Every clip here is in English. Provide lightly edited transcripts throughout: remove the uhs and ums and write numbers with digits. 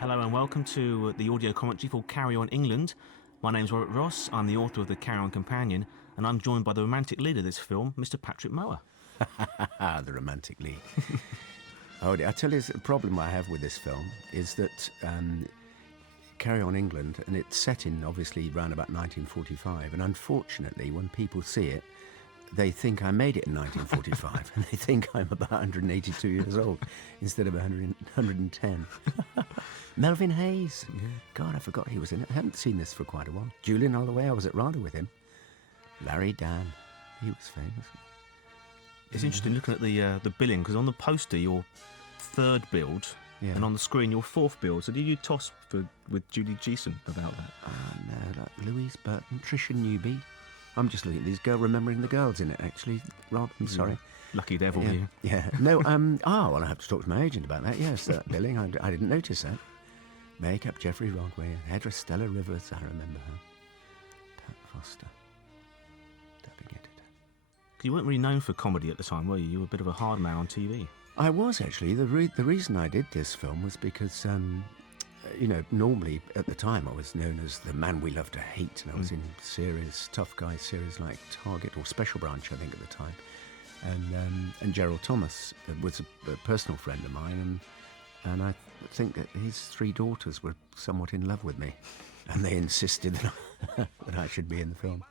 Hello and welcome to the audio commentary for Carry On England. My name's Robert Ross, I'm the author of the Carry On Companion, and I'm joined by the romantic lead of this film, Mr. Patrick Mower. The romantic lead. I tell you, the problem I have with this film is that Carry On England, and it's set in, obviously, around about 1945, and unfortunately, when people see it, they think I made it in 1945, and they think I'm about 182 years old instead of 110. Melvin Hayes. Yeah. God, I forgot he was in it. I haven't seen this for quite a while. Julian Holloway, I was at RADA with him. Larry Dan, he was famous. It's interesting looking at the billing, because on the poster, your third build, and on the screen, your fourth build. So did you toss with Judy Geeson about that? No, like Louise Burton, Tricia Newby. I'm just looking at these girls, remembering the girls in it, actually. Rob, I'm sorry. Lucky devil, you. Yeah. No, well, I have to talk to my agent about that. Yes, that billing. I didn't notice that. Makeup, Jeffrey Rodway. Hairdresser, Stella Rivers. I remember her. Pat Foster. Dubbing editor. You weren't really known for comedy at the time, were you? You were a bit of a hard man on TV. I was, actually. The reason I did this film was because... normally at the time I was known as the man we love to hate, and I was in tough guy series like Target or Special Branch, I think, at the time. And Gerald Thomas was a personal friend of mine, and I think that his three daughters were somewhat in love with me, and they insisted that I should be in the film.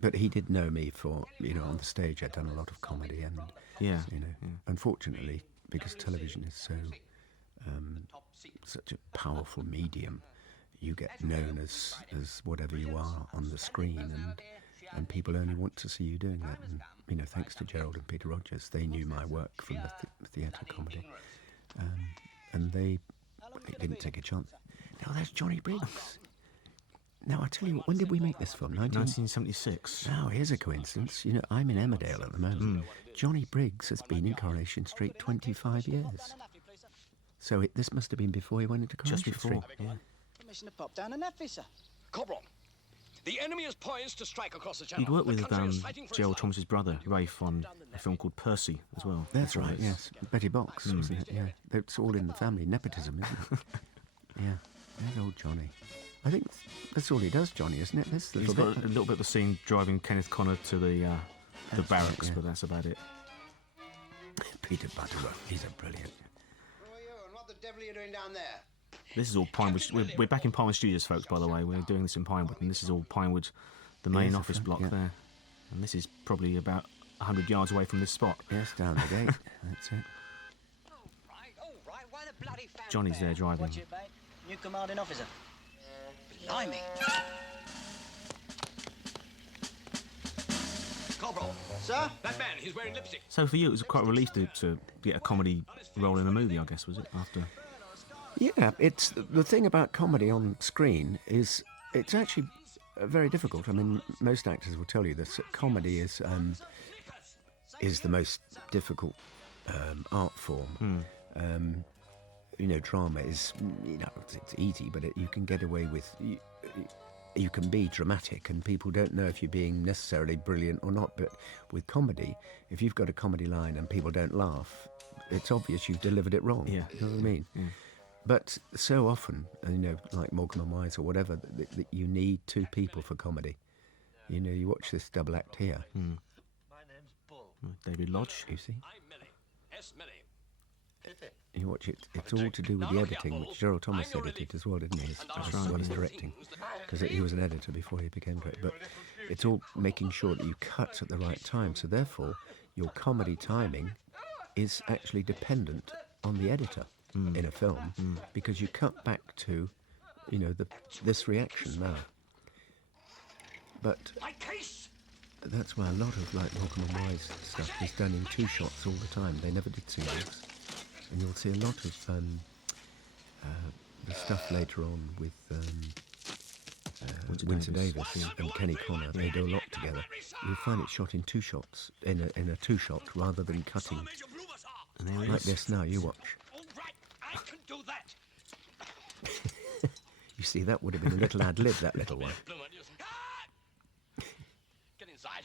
But he did know me for, on the stage I'd done a lot of comedy, and unfortunately, because television is so such a powerful medium, you get known as whatever you are on the screen, and people only want to see you doing that. And thanks to Gerald and Peter Rogers, they knew my work from the theatre comedy, and they didn't take a chance. Now there's Johnny Briggs. Now I tell you what, when did we make this film? 1976. Now here's a coincidence. I'm in Emmerdale at the moment. Johnny Briggs has been in Coronation Street 25 years. So this must have been before he went into Coronation Street. Just before, yeah. Permission to pop down an officer. Corporal, the enemy is poised to strike across the channel. You'd worked with Gerald Thomas's brother, Rafe, on a film called Percy as well. That's right, yes. Betty Box, wasn't it? Yeah. It's all in the family. Nepotism, isn't it? Yeah. There's old Johnny. I think that's all he does, Johnny, isn't it? He's got a little bit of a scene driving Kenneth Connor to the barracks, but that's about it. Peter Butterworth, he's a brilliant... What the devil are you doing down there? This is all Pinewood. We're back in Pinewood Studios, folks, by the way. We're doing this in Pinewood, and this is all Pinewood, the main office block there. And this is probably about 100 yards away from this spot. Yes, down the gate. That's it. All right. Why the bloody fanfare? Johnny's there driving. Watch it, mate. New commanding officer. Blimey. Corporal, Sir? that man, he's wearing lipstick. So for you, it was quite a relief to get a comedy role in a movie, I guess, was it? After. Yeah, it's the thing about comedy on screen is it's actually very difficult. I mean, most actors will tell you this. Comedy is the most difficult art form. Drama is, it's easy, but you can get away with. You can be dramatic, and people don't know if you're being necessarily brilliant or not. But with comedy, if you've got a comedy line and people don't laugh, it's obvious you've delivered it wrong. Yeah. You know what I mean? Yeah. But so often, like Morecambe and Wise or whatever, that you need two people for comedy. You watch this double act here. My name's Bull. David Lodge. You see? I'm Melly. S. Melly. You watch it, it's all to do with the editing, which Gerald Thomas edited as well, didn't he? As well as directing, because he was an editor before he became director. But it's all making sure that you cut at the right time, so therefore your comedy timing is actually dependent on the editor in a film, because you cut back to, this reaction now. But that's why a lot of Morecambe and Wise stuff is done in two shots all the time. They never did singles. And you'll see a lot of the stuff later on with Windsor Davies and Kenneth Connor. They do a lot together. You'll find it shot in two shots, in a two-shot, rather than cutting. Like this now, you watch. All right, I can do that. You see, that would have been a little ad-lib, that little one. Get inside.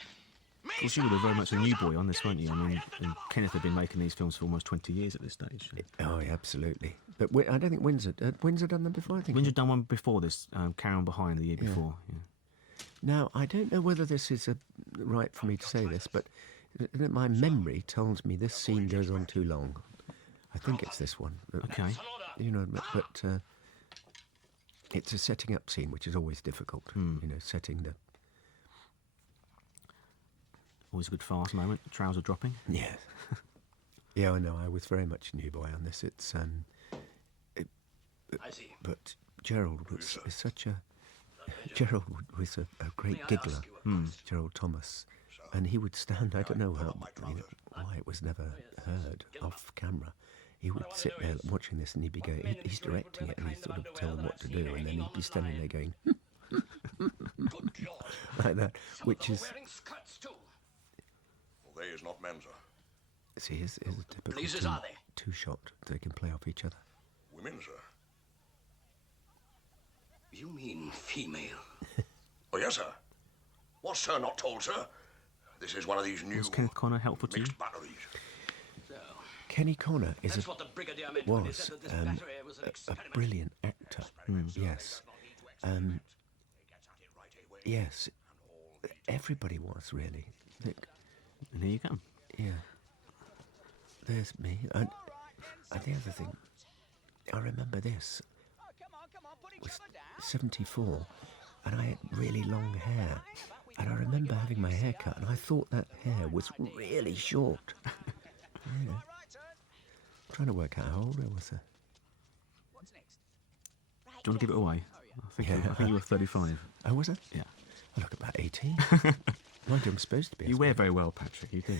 Me! Of course, you were very much a new boy on this, weren't you? I mean, and Kenneth had been making these films for almost 20 years at this stage. Oh, yeah, absolutely. But I don't think Windsor... Had Windsor done them before, I think? Windsor done one before this, Carry On Behind, the year before. Yeah. Now, I don't know whether this is right for me to say this, but my memory tells me this scene goes on too long. I think it's this one. Okay. You know, but it's a setting up scene, which is always difficult. You know, setting the... Always a good fast moment, trouser dropping. Yes. Yeah, I know. I was very much a new boy on this. It's I see. but Gerald was such a great giggler. Gerald Thomas, and he would stand. I don't know why it was never heard off camera. He would sit there watching this, and he'd be going. He's directing it, and he'd sort of tell them what to do, and then he'd be standing there going like that, which is. They is not men, sir. See, here's a typical Blazers, are they? two-shot. They can play off each other. Women, sir. You mean female? Oh, yes, sir. What's sir not told, sir? This is one of these new Was Kenneth Connor helpful to you? mixed batteries. Kenny Connor is That's what the brigadier meant when he was said that this battery was an a experiment. brilliant actor. Yes. Yes. Everybody was, really. Look, And here you go. yeah. There's me. And the other thing, I remember this. It was 74, and I had really long hair. And I remember having my hair cut, and I thought that hair was really short. Yeah. Trying to work out how old I was. Do you want to give it away? I think you were 35. Oh, was I? Yeah. I look about 18. Mind you, I'm supposed to be. You wear very well, Patrick. You do.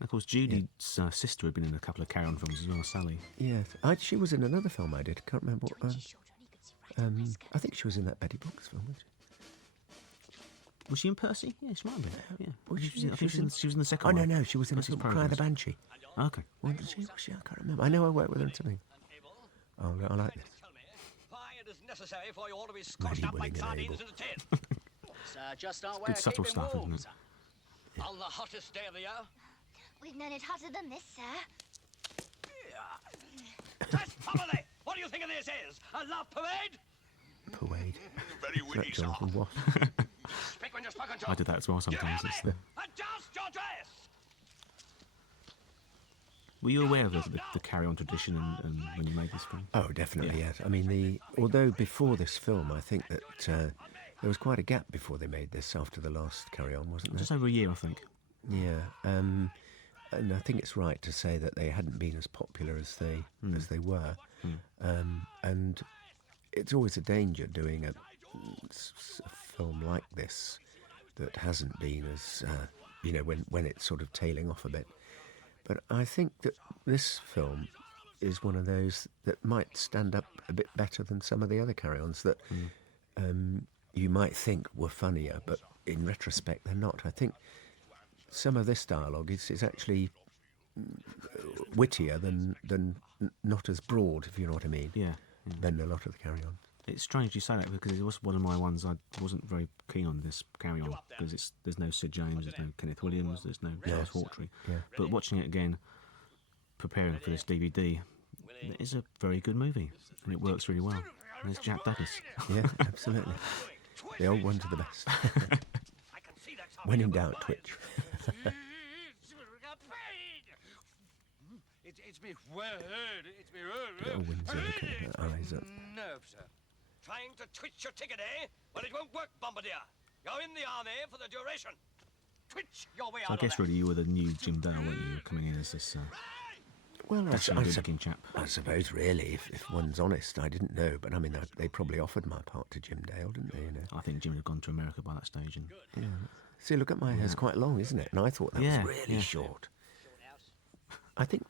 Of course, Judy's sister had been in a couple of Carry On films as well, Sally. Yes. She was in another film I did. I can't remember what. I think she was in that Betty Box film, wasn't she? Was she in Percy? Yeah, she might have been. Yeah. Was I think she was in the second Oh, one. no, she was in Percy's Cry Progress. the Banshee. Okay. Was she? I can't remember. I know I worked with her in something. Oh, I like this. Why it is necessary for you all to be squashed Ready, up like willing, and sardines able. in a tin. It's just our way Good of subtle keeping stuff, warm, isn't it? sir. On the hottest day of the year. We've known it hotter than this, sir. That's probably. What do you think of this is? A love parade? Parade. Very Is witty, that sir. Jonathan Watt? Speak when you're spoken to. I did that as well sometimes. Adjust your dress. Were you aware of the Carry On tradition and when you made this film? Oh, definitely, Yeah. yes. I mean, although before this film, I think that there was quite a gap before they made this after the last Carry On, wasn't there? Just over a year, I think. Yeah. And I think it's right to say that they hadn't been as popular as they were. And it's always a danger doing a film like this that hasn't been as, when it's sort of tailing off a bit. But I think that this film is one of those that might stand up a bit better than some of the other carry-ons that you might think were funnier, but in retrospect they're not. I think some of this dialogue is actually wittier than not as broad, if you know what I mean, than a lot of the carry-ons. It's strange you say that because it was one of my ones I wasn't very keen on this Carry On because there's no Sid James, there's no Kenneth Williams, there's no Charles Hawtrey. Yeah. But watching it again, preparing for this DVD, it is a very good movie and it works really well. And there's Jack Douglas. Yeah, absolutely. The old ones are the best. When in doubt, twitch. It's me word. It's me word. Little Windsor looking at her eyes up. Nerve, sir. Trying to twitch your ticket, eh? Well, it won't work, Bombardier. You're in the army for the duration. Twitch your way So I out guess of there. really you were the new Jim Dale, weren't you? You were coming in as this Well, good-looking chap. I suppose, really, if one's honest, I didn't know. But, I mean, they probably offered my part to Jim Dale, didn't they, you know? I think Jim had gone to America by that stage. And Yeah. See, look at my hair's quite long, isn't it? And I thought that Yeah, was really yeah. short. I think...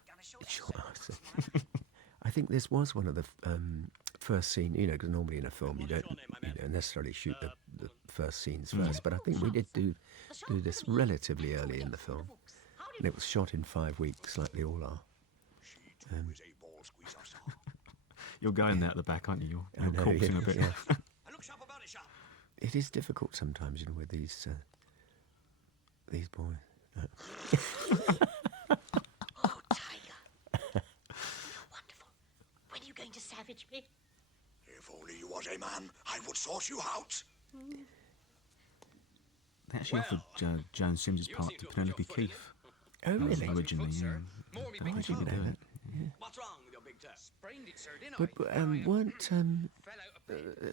I think this was one of the first scene, because normally in a film you don't necessarily shoot the first scenes first, but I think we did do this relatively early in the film, and it was shot in 5 weeks, like they all are. you're going there at the back, aren't you? I You're know, corpsing a bit. yeah. Look sharp about it, sharp. it is difficult sometimes, you know, with these boys. Oh, Tiger. You're wonderful. When are you going to savage me? If only you was a man, I would sort you out. They actually offered Joan Sims's part to Penelope Keith. Oh, really? Originally, yeah. Oh, I didn't know that. Yeah. What's wrong with your big toe? Sprained it, sir, didn't But weren't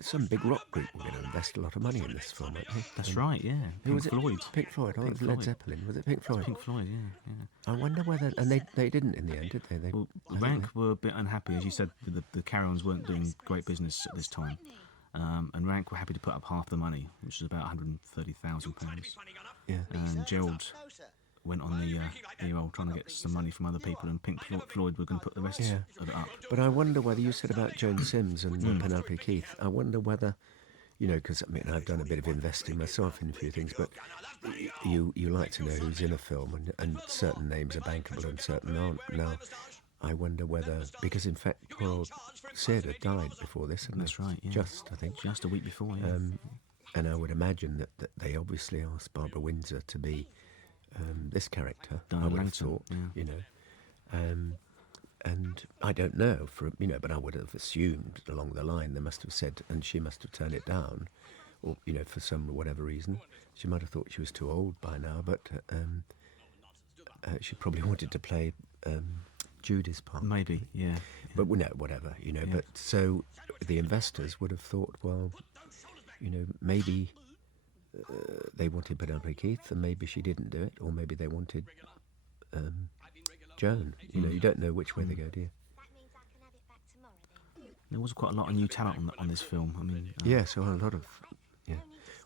some big rock group were going to invest a lot of money in this film, weren't they? That's right, yeah. Who was Pink it? Floyd. Pink Floyd. Oh, it was Pink Led Floyd. Zeppelin. Was it Pink Floyd? Pink Floyd, yeah. I wonder whether... And they didn't in the end, did they? Well, Rank were a bit unhappy, as you said, the Carry-Ons weren't doing great business at this time. And Rank were happy to put up half the money, which is about £130,000. Yeah. And Gerald went on the old trying to get some money from other people, and Pink Floyd were going to put the rest of it up. But I wonder whether you said about Joan Sims and Penelope Keith, I wonder whether, you know, because I mean, I've done a bit of investing myself in a few things, but you like to know who's in a film, and certain names are bankable and certain aren't. Now, I wonder whether, because in fact, poor old Sid had died before this, hadn't That's he? right, yeah. Just, I think. Just a week before, yeah. And I would imagine that they obviously asked Barbara Windsor to be this character. Diane I would have Langton, thought, yeah. you know. And I don't know, but I would have assumed along the line they must have said, and she must have turned it down, or, you know, for some whatever reason. She might have thought she was too old by now, but she probably wanted to play Judy's part. Maybe, yeah. But no, whatever, you know. Yeah. But so the investors would have thought, well, you know, maybe they wanted Penelope Keith, and maybe she didn't do it, or maybe they wanted Joan. You know, you don't know which way they go, do you? That means I can have it back tomorrow then. There was quite a lot of new talent on this film. I mean, Yeah, so a lot of, yeah.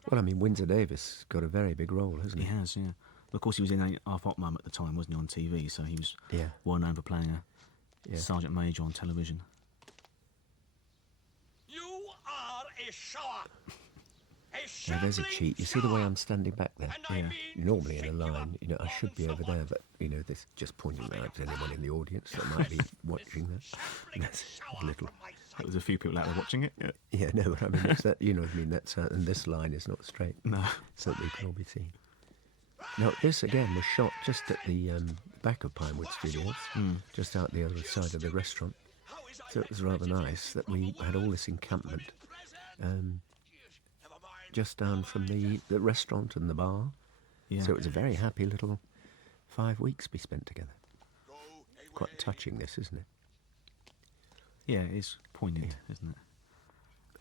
Well, I mean, Windsor Davies got a very big role, hasn't he he? has, yeah. Of course, he was in Half Hot Mum at the time, wasn't he, on TV? So he was Yeah. well known for playing a Yeah. sergeant major on television. You are a shower. Yeah, there's a cheat. You see the way I'm standing back there? Yeah. Normally in a line, you know, I should be over there, but, you know, this just pointing that out to anyone in the audience that might be watching that. That's a little... There was a few people out there watching it. Yeah. Yeah, no, but I mean, that's that, you know what I mean? That's and this line is not straight. No. So that they can all be seen. Now, this again was shot just at the back of Pinewood Studios, just out the other side of the restaurant. So it was rather nice that we had all this encampment just down from the restaurant and the bar. Yeah. So it was a very happy little 5 weeks we spent together. Quite touching, this, isn't it? Yeah, it's poignant, isn't it?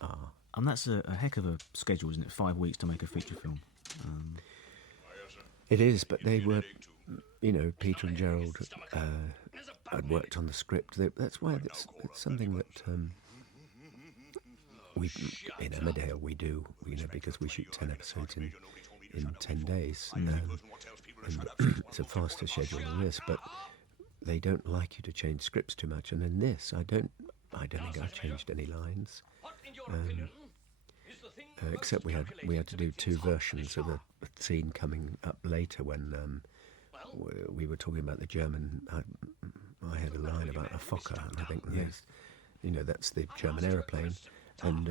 Ah. And that's a heck of a schedule, isn't it? 5 weeks to make a feature film. It is, but they were, you know, Peter and Gerald had worked on the script. That's why it's something that we in Emmerdale we do, you know, because we shoot 10 episodes in 10 days. And it's a faster schedule than this, but they don't like you to change scripts too much. And in this, I don't think I changed any lines. Except we had to do two versions of a scene coming up later when we were talking about the German. I had a line about a Fokker, and I think you know, that's the German aeroplane, and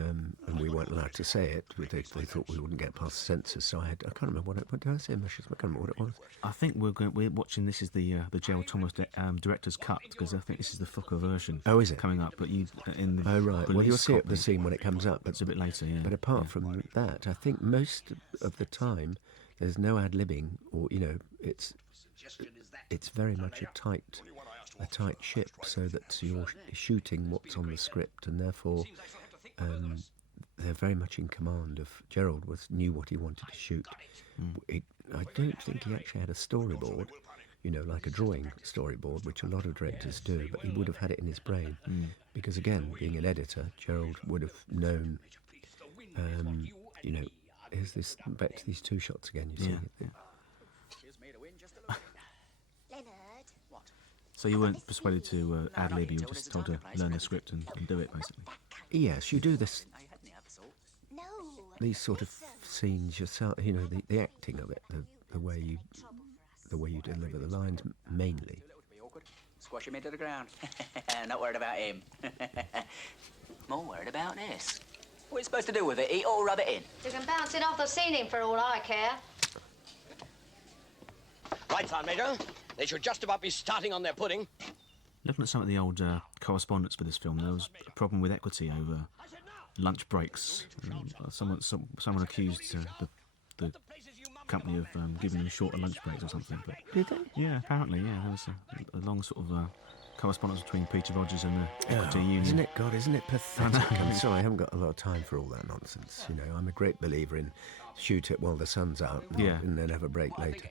we weren't allowed to say it. They thought we wouldn't get past the censors, so I can't remember what did I say, Mrs. I can't remember what it was. I think we're watching. This is the Gerald Thomas director's cut, because I think this is the Fokker version. Oh, is it? Coming up? But you in the Oh, right. Well, you'll release see it, copy, the scene when it comes up. it's a bit later, yeah. But apart from that, I think most of the time there's no ad-libbing, or, you know, it's very much a tight ship, so that you're shooting what's on the script, and therefore they're very much in command of. Gerald knew what he wanted to shoot. I don't think he actually had a storyboard, you know, like a drawing storyboard, which a lot of directors do, but he would have had it in his brain, because again, being an editor, Gerald would have known, you know, here's this, back to these two shots again, you see. Yeah. Leonard. So you weren't persuaded to ad-lib, you were just told to learn the script and do it, basically. Yes, you do this, No. these sort of scenes yourself, you know, the acting of it, the way you deliver the lines, mainly. Squash him into the ground. Not worried about him. More worried about this. What are you supposed to do with it? Eat or rub it in? You can bounce it off the ceiling for all I care. Right, Sergeant Major. They should just about be starting on their pudding. Looking at some of the old correspondence for this film, there was a problem with equity over lunch breaks. Someone accused the company of giving them shorter lunch breaks or something. But Did they? yeah, apparently, yeah. There was a long sort of correspondence between Peter Rogers and the equity union. Isn't it, God, isn't it pathetic? I'm sorry, I haven't got a lot of time for all that nonsense. You know, I'm a great believer in shoot it while the sun's out and then have a break later.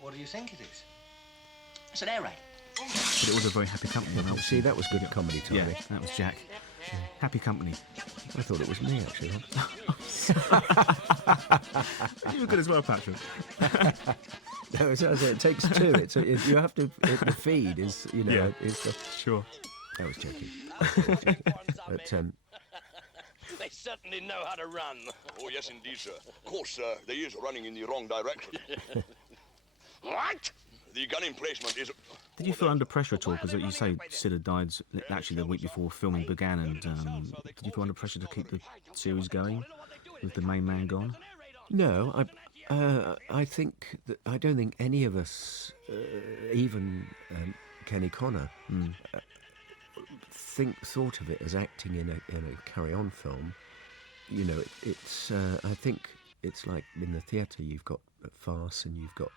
What do you think it is? It's an air raid. But it was a very happy company. See, that was good comedy, Tommy. Yeah, that was Jack. Happy company. I thought it was me, actually. You were good as well, Patrick. No, it takes two. You have to. The feed is, you know. Yeah. It's Sure. I was joking. But They certainly know how to run. Oh, yes, indeed, sir. Of course, they is running in the wrong direction. What? The gun emplacement is... Did you feel under pressure at all? Because you say Sid had died actually the week before filming began, and did you feel under pressure to keep the series going with the main man gone? no, I think that I don't think any of us, even Kenny Connor, thought of it as acting in a carry-on film. You know, it's. I think it's like in the theatre you've got farce and you've got.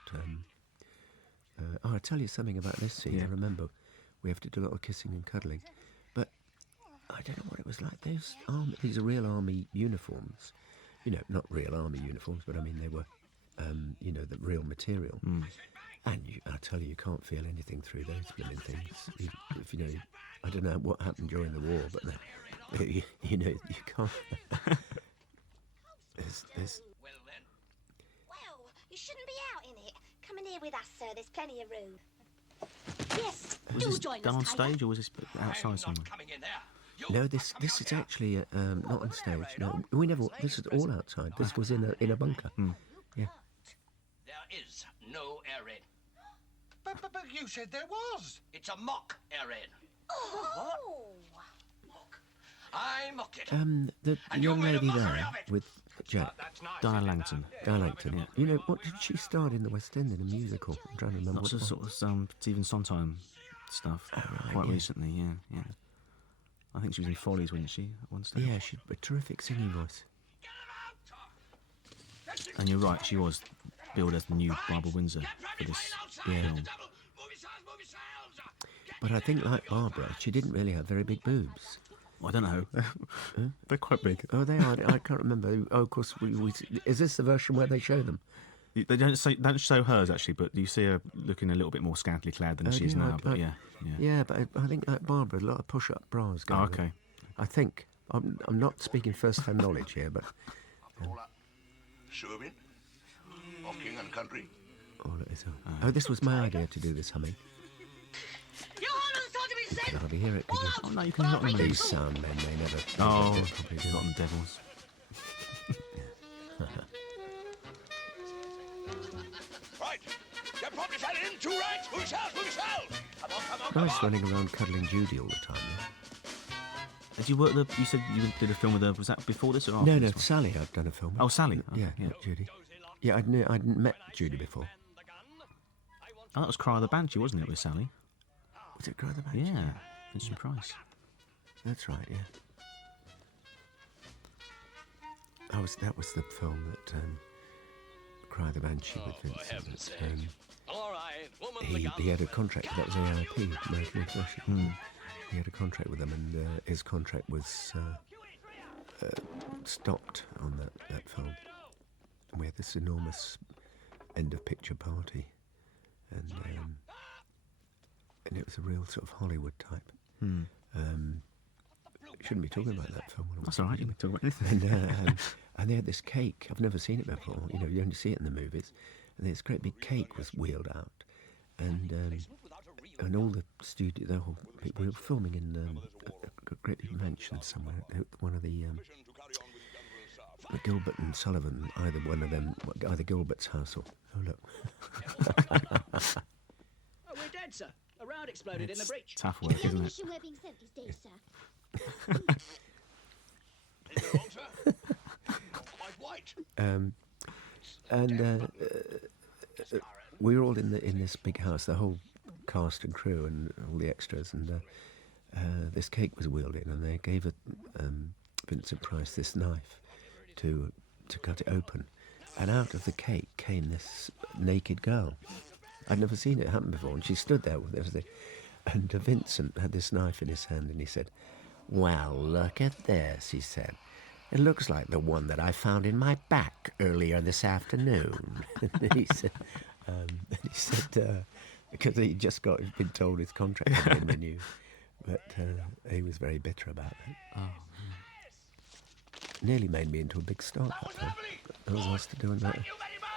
I'll tell you something about this scene. Yeah. I remember we have to do a lot of kissing and cuddling, but I don't know what it was like. These are real army uniforms. You know, not real army uniforms, but I mean they were, you know, the real material. And I tell you can't feel anything through those blooming things. If you know, I don't know what happened during the war, but you know, you can't. There's Well, you shouldn't be out in it. Come in here with us, sir. There's plenty of room. Yes, Was do this join done us, on Tiger. stage or was this outside somewhere? Coming in there. No, this is actually not on stage. No, we never. This is all outside. This was in a bunker. Yeah. There is no air raid. But you said there was. It's a mock air raid. Oh! Mock. I mock it. The And you young made a lady mockery there of it. with Jack That's nice. Diane Langton. Langton. You know what? Did she start in the West End in a musical? I'm trying to remember. Lots what of it was. sort of Stephen Sondheim stuff quite yeah. recently, yeah. I think she was in Follies, wasn't she, at one stage? Yeah, she had a terrific singing voice. And you're right, she was billed as the new Barbara Windsor for this film. But I think, like Barbara, she didn't really have very big boobs. I don't know. They're quite big. Oh, they are. I can't remember. Oh, of course. Is this the version where they show them? They don't show hers actually, but you see her looking a little bit more scantily clad than she is now. But yeah. Yeah, but I think like Barbara, a lot of push-up bras. Going Oh, on. okay. I think I'm not speaking first-hand knowledge here, but Serving of king and country. all it is. Oh, this was my idea to do this humming. You all thought to be You said. can hardly hear it, could you? Oh no, you can hear it on the These sound men, they never. Oh, they probably do. Rotten Devils. Right. Get properly fell in. Two rights. Move yourselves. Move yourselves. Come on, come on, Nice running around cuddling Judy all the time. Did you work you said you did a film with her, was that before this or after No, this one? Sally, I've done a film with. Oh, Sally. Oh, Yeah, Judy. Yeah, I'd met Judy before. Oh, that was Cry of the Banshee, wasn't it, with Sally? Was it Cry the Banshee? Yeah, Vincent Price. That's right, yeah. That was the film that Cry the Banshee with Vincent. All right, woman the gun. He had a contract, that was AIP, American International. He had a contract with them, and his contract was stopped on that film. And we had this enormous end-of-picture party, and it was a real sort of Hollywood type. Shouldn't be talking about that film. That's all right, you can talk about anything. And they had this cake. I've never seen it before. You know, you only see it in the movies. And this great big cake was wheeled out, and all the studio, the whole people were filming in a great big mansion somewhere. One of the Gilbert and Sullivan, either one of them, either Gilbert's house or look. Oh, we're dead, sir. A round exploded in the breach. Tough work, The isn't it? ammunition we're being sent these days, sir. Quite white. And we were all in this big house, the whole cast and crew and all the extras, and this cake was wheeled in, and they gave Vincent Price this knife to cut it open, and out of the cake came this naked girl. I'd never seen it happen before, and she stood there with everything. And Vincent had this knife in his hand, and he said, "Well, look at this," he said. "It looks like the one that I found in my back earlier this afternoon." And he said, because he'd just been told his contract had been renewed, but he was very bitter about that. Oh, Nearly made me into a big star that time. I was asked to do that.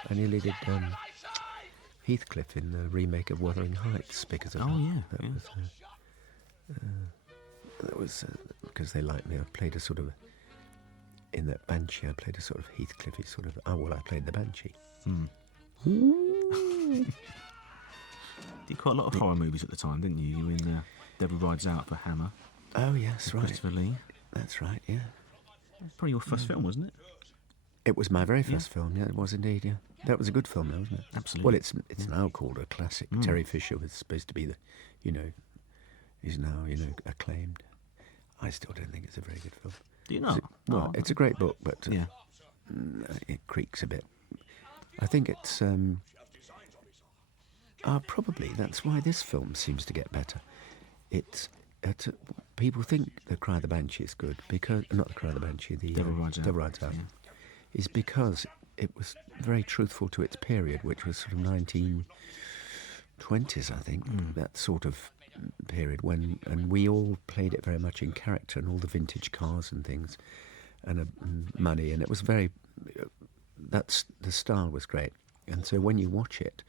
I nearly did Heathcliff in the remake of Wuthering Heights because of Oh, yeah, that. That was because they liked me. I played a sort of, in that Banshee, I played a sort of Heathcliffy sort of, I played the Banshee. Did quite a lot of horror movies at the time, didn't you? You were in Devil Rides Out for Hammer. Oh, yes, right. Christopher Lee. That's right, yeah. Probably your first film, wasn't it? It was my very first film, yeah, it was indeed, yeah. That was a good film, though, wasn't it? Absolutely. Well, it's now called a classic. Terry Fisher was supposed to be he's now, acclaimed. I still don't think it's a very good film. Do you not? Well, it's a great book, but Yeah. it creaks a bit. I think it's... probably that's why this film seems to get better. People think The Cry of the Banshee is good because... Not The Cry of the Banshee, the Devil Rides Out. Devil Rides Out. Yeah. Is because it was very truthful to its period, which was sort of 1920s, I think, that sort of period and we all played it very much in character, and all the vintage cars and things, and money, and it was very... the style was great, and so when you watch it,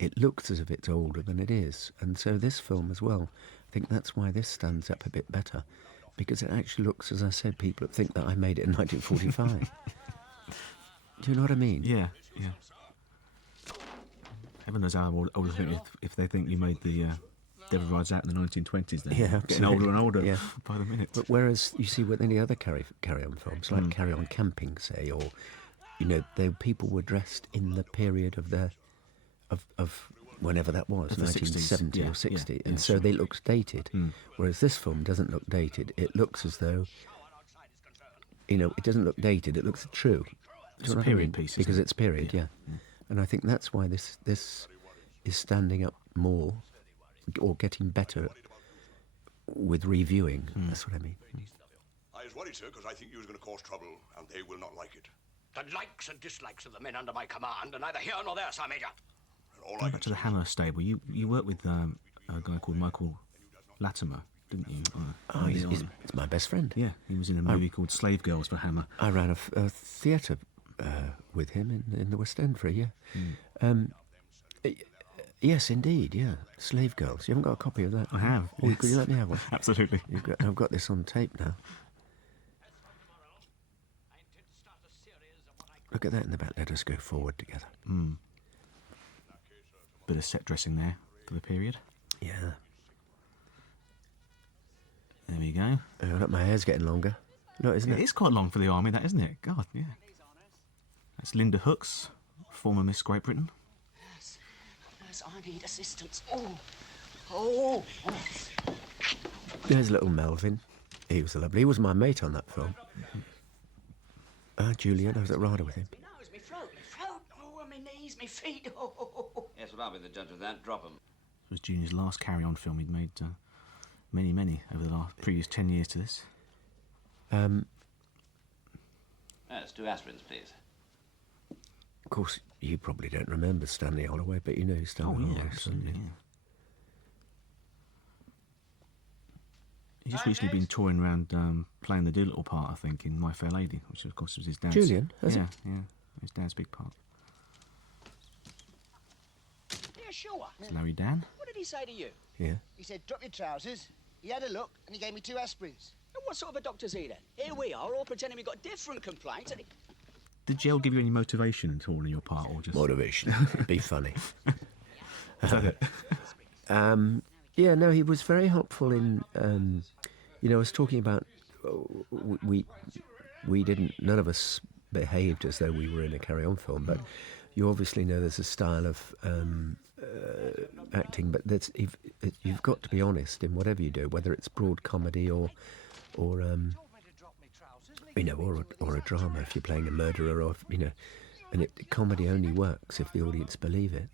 it looks as if it's older than it is, and so this film as well, I think that's why this stands up a bit better, because it actually looks, as I said, people think that I made it in 1945. Do you know what I mean? Yeah. Heaven knows how old I think if they think you made the Devil Rides Out in the 1920s. Then Yeah, getting absolutely. older and older Yeah. by the minute. But whereas you see with any other carry-on films, like Carry On Camping, say, or people were dressed in the period of whenever that was, Of the 1970 60s. or 60, Yeah, and so sure. they looked dated. Whereas this film doesn't look dated; it looks as though, it doesn't look dated. It looks true. Do It's you know a what I period mean? piece, isn't because it? it's period, yeah. And I think that's why this is standing up more, or getting better with reviewing. That's what I mean. I was worried, sir, because I think you was going to cause trouble, and they will not like it. The likes and dislikes of the men under my command are neither here nor there, Sir Major. And all I Going can back to the Hammer stable, you worked with a guy called Michael Latimer, didn't you? He's my best friend. Yeah, he was in a movie called Slave Girls for Hammer. I ran a theatre with him in the West End for a year. Yes, indeed, yeah. Slave Girls. You haven't got a copy of that? I have. Oh, yes. could you let me have one? Absolutely. I've got this on tape now. Look at that in the back. Let us go forward together. Bit of set dressing there for the period. Yeah. There we go. Look, my hair's getting longer. Look, isn't It it? is quite long for the army, that, isn't it? God, yeah. That's Linda Hooks, former Miss Great Britain. Nurse, I need assistance. Oh. There's little Melvin. He was lovely. He was my mate on that film. Julian, I was at RADA with him. Me nose, me throat. Oh, and me knees, me feet. Oh. Yes, well, I'll be the judge of that. Drop 'em. It was Junior's last carry-on film. He'd made many over the previous 10 years to this. Yes, 2 aspirins, please. Of course, you probably don't remember Stanley Holloway, but you know Stanley Oh, yeah, Holloway. absolutely, yeah. He's just recently been touring around playing the Doolittle part, I think, in My Fair Lady, which of course was his dad's... Julian, has he? Yeah, his dad's big part. Yeah, sure. It's Larry Dan. What did he say to you? Yeah. He said, drop your trousers. He had a look, and he gave me 2 aspirins. And what sort of a doctor's he then? Here we are, all pretending we've got different complaints. And Did Gerald give you any motivation at all in your part, or just... Motivation. Be funny. Is that it? Yeah, no, he was very helpful in, I was talking about we didn't. None of us behaved as though we were in a carry-on film, but you obviously know there's a style of acting, but you've got to be honest in whatever you do, whether it's broad comedy or you know, or a drama. If you're playing a murderer, or you know, and comedy only works if the audience believe it.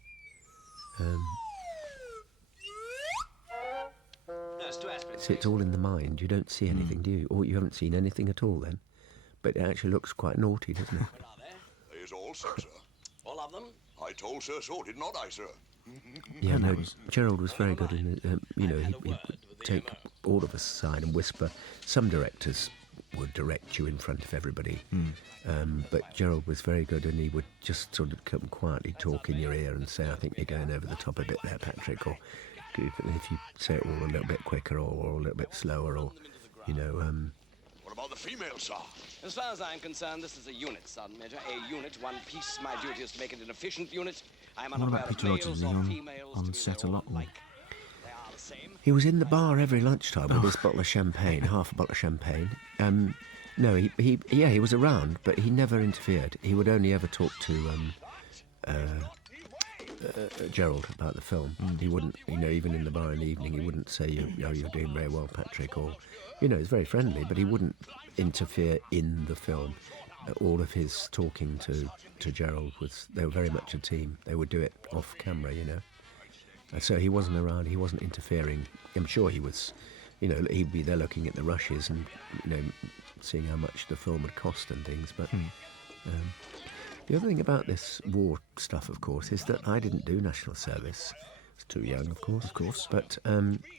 So it's all in the mind. You don't see anything, do you? Or you haven't seen anything at all then. But it actually looks quite naughty, doesn't it? There's all, sir. All of them? I told Sir so, did not I, sir? Yeah, no, Gerald was very good in it. You know, he would take all of us aside and whisper. Some directors would direct you in front of everybody. But Gerald was very good, and he would just sort of come quietly talk in your ear and say, I think you're going over the top a bit there, Patrick, or if you say it all a little bit quicker or a little bit slower, or, you know... What about the female, sir? As far as I'm concerned, this is a unit, Sergeant Major. A unit, one piece. My duty is to make it an efficient unit. I'm What unaware about of Peter Rogers? males Is he or on females set a lot? Or? They are the same. He was in the bar every lunchtime with his bottle of champagne, half a bottle of champagne. No, he was around, but he never interfered. He would only ever talk to Gerald about the film. He wouldn't, you know, even in the bar in the evening, he wouldn't say, you're doing very well, Patrick, or, you know, he's very friendly, but he wouldn't interfere in the film. All of his talking to Gerald they were very much a team. They would do it off camera, you know. So he wasn't around, he wasn't interfering. I'm sure he was, you know, he'd be there looking at the rushes and, you know, seeing how much the film would cost and things, but... The other thing about this war stuff, of course, is that I didn't do national service. I was too young, of course. But,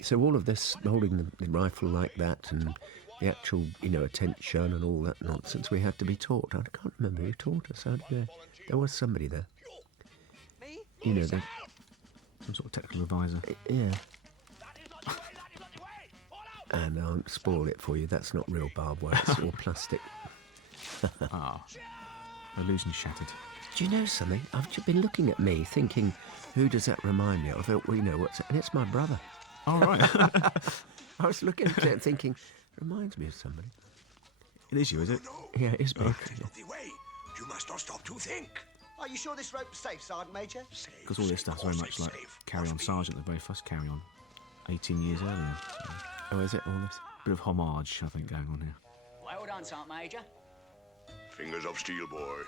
so all of this, holding the rifle like that and the actual, you know, attention and all that nonsense, we had to be taught. I can't remember who taught us. There was somebody there. You know, some sort of technical advisor. Yeah. And I won't spoil it for you. That's not real barbed wire. It's all plastic. Illusion shattered. Do you know something? I've just been looking at me, thinking, who does that remind me of? I thought, well, you know, and it's my brother. Oh, right. I was looking at it thinking, reminds me of somebody. It is you, is it? Yeah, it is me. That is not the way. You must not stop to think. Are you sure this rope's safe, Sergeant Major? Because all this stuff's very much like Carry On Sergeant, the very first Carry On, 18 years earlier. So. Oh, is it all this? Bit of homage, I think, going on here. Well done, Sergeant Major. Fingers of steel, boy.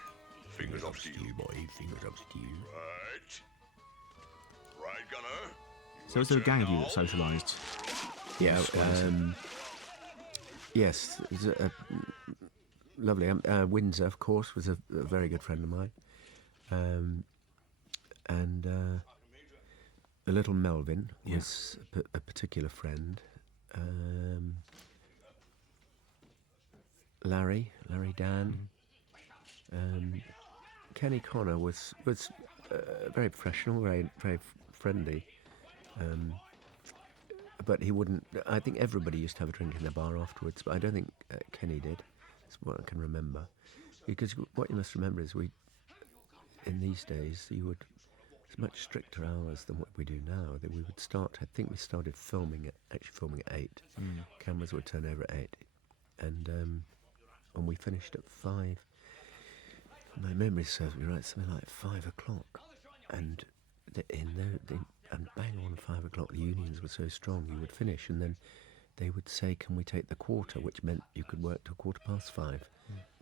Fingers of steel. Boy, fingers of steel. Right, Gunner. So is there a gang of you that socialised? Yeah, yes, it was lovely. Windsor, of course, was a very good friend of mine. And the little Melvin was a particular friend. Larry Dan. Kenneth Connor was very professional, very friendly. But he wouldn't. I think everybody used to have a drink in the bar afterwards, but I don't think Kenny did. That's what I can remember. Because what you must remember is in these days, it's much stricter hours than what we do now. That we would start. I think we started filming at 8. Cameras would turn over at 8, and we finished at 5. My memory serves me right, something like 5 o'clock, and and bang on 5 o'clock, the unions were so strong. You would finish, and then they would say, "Can we take the quarter?" Which meant you could work till 5:15.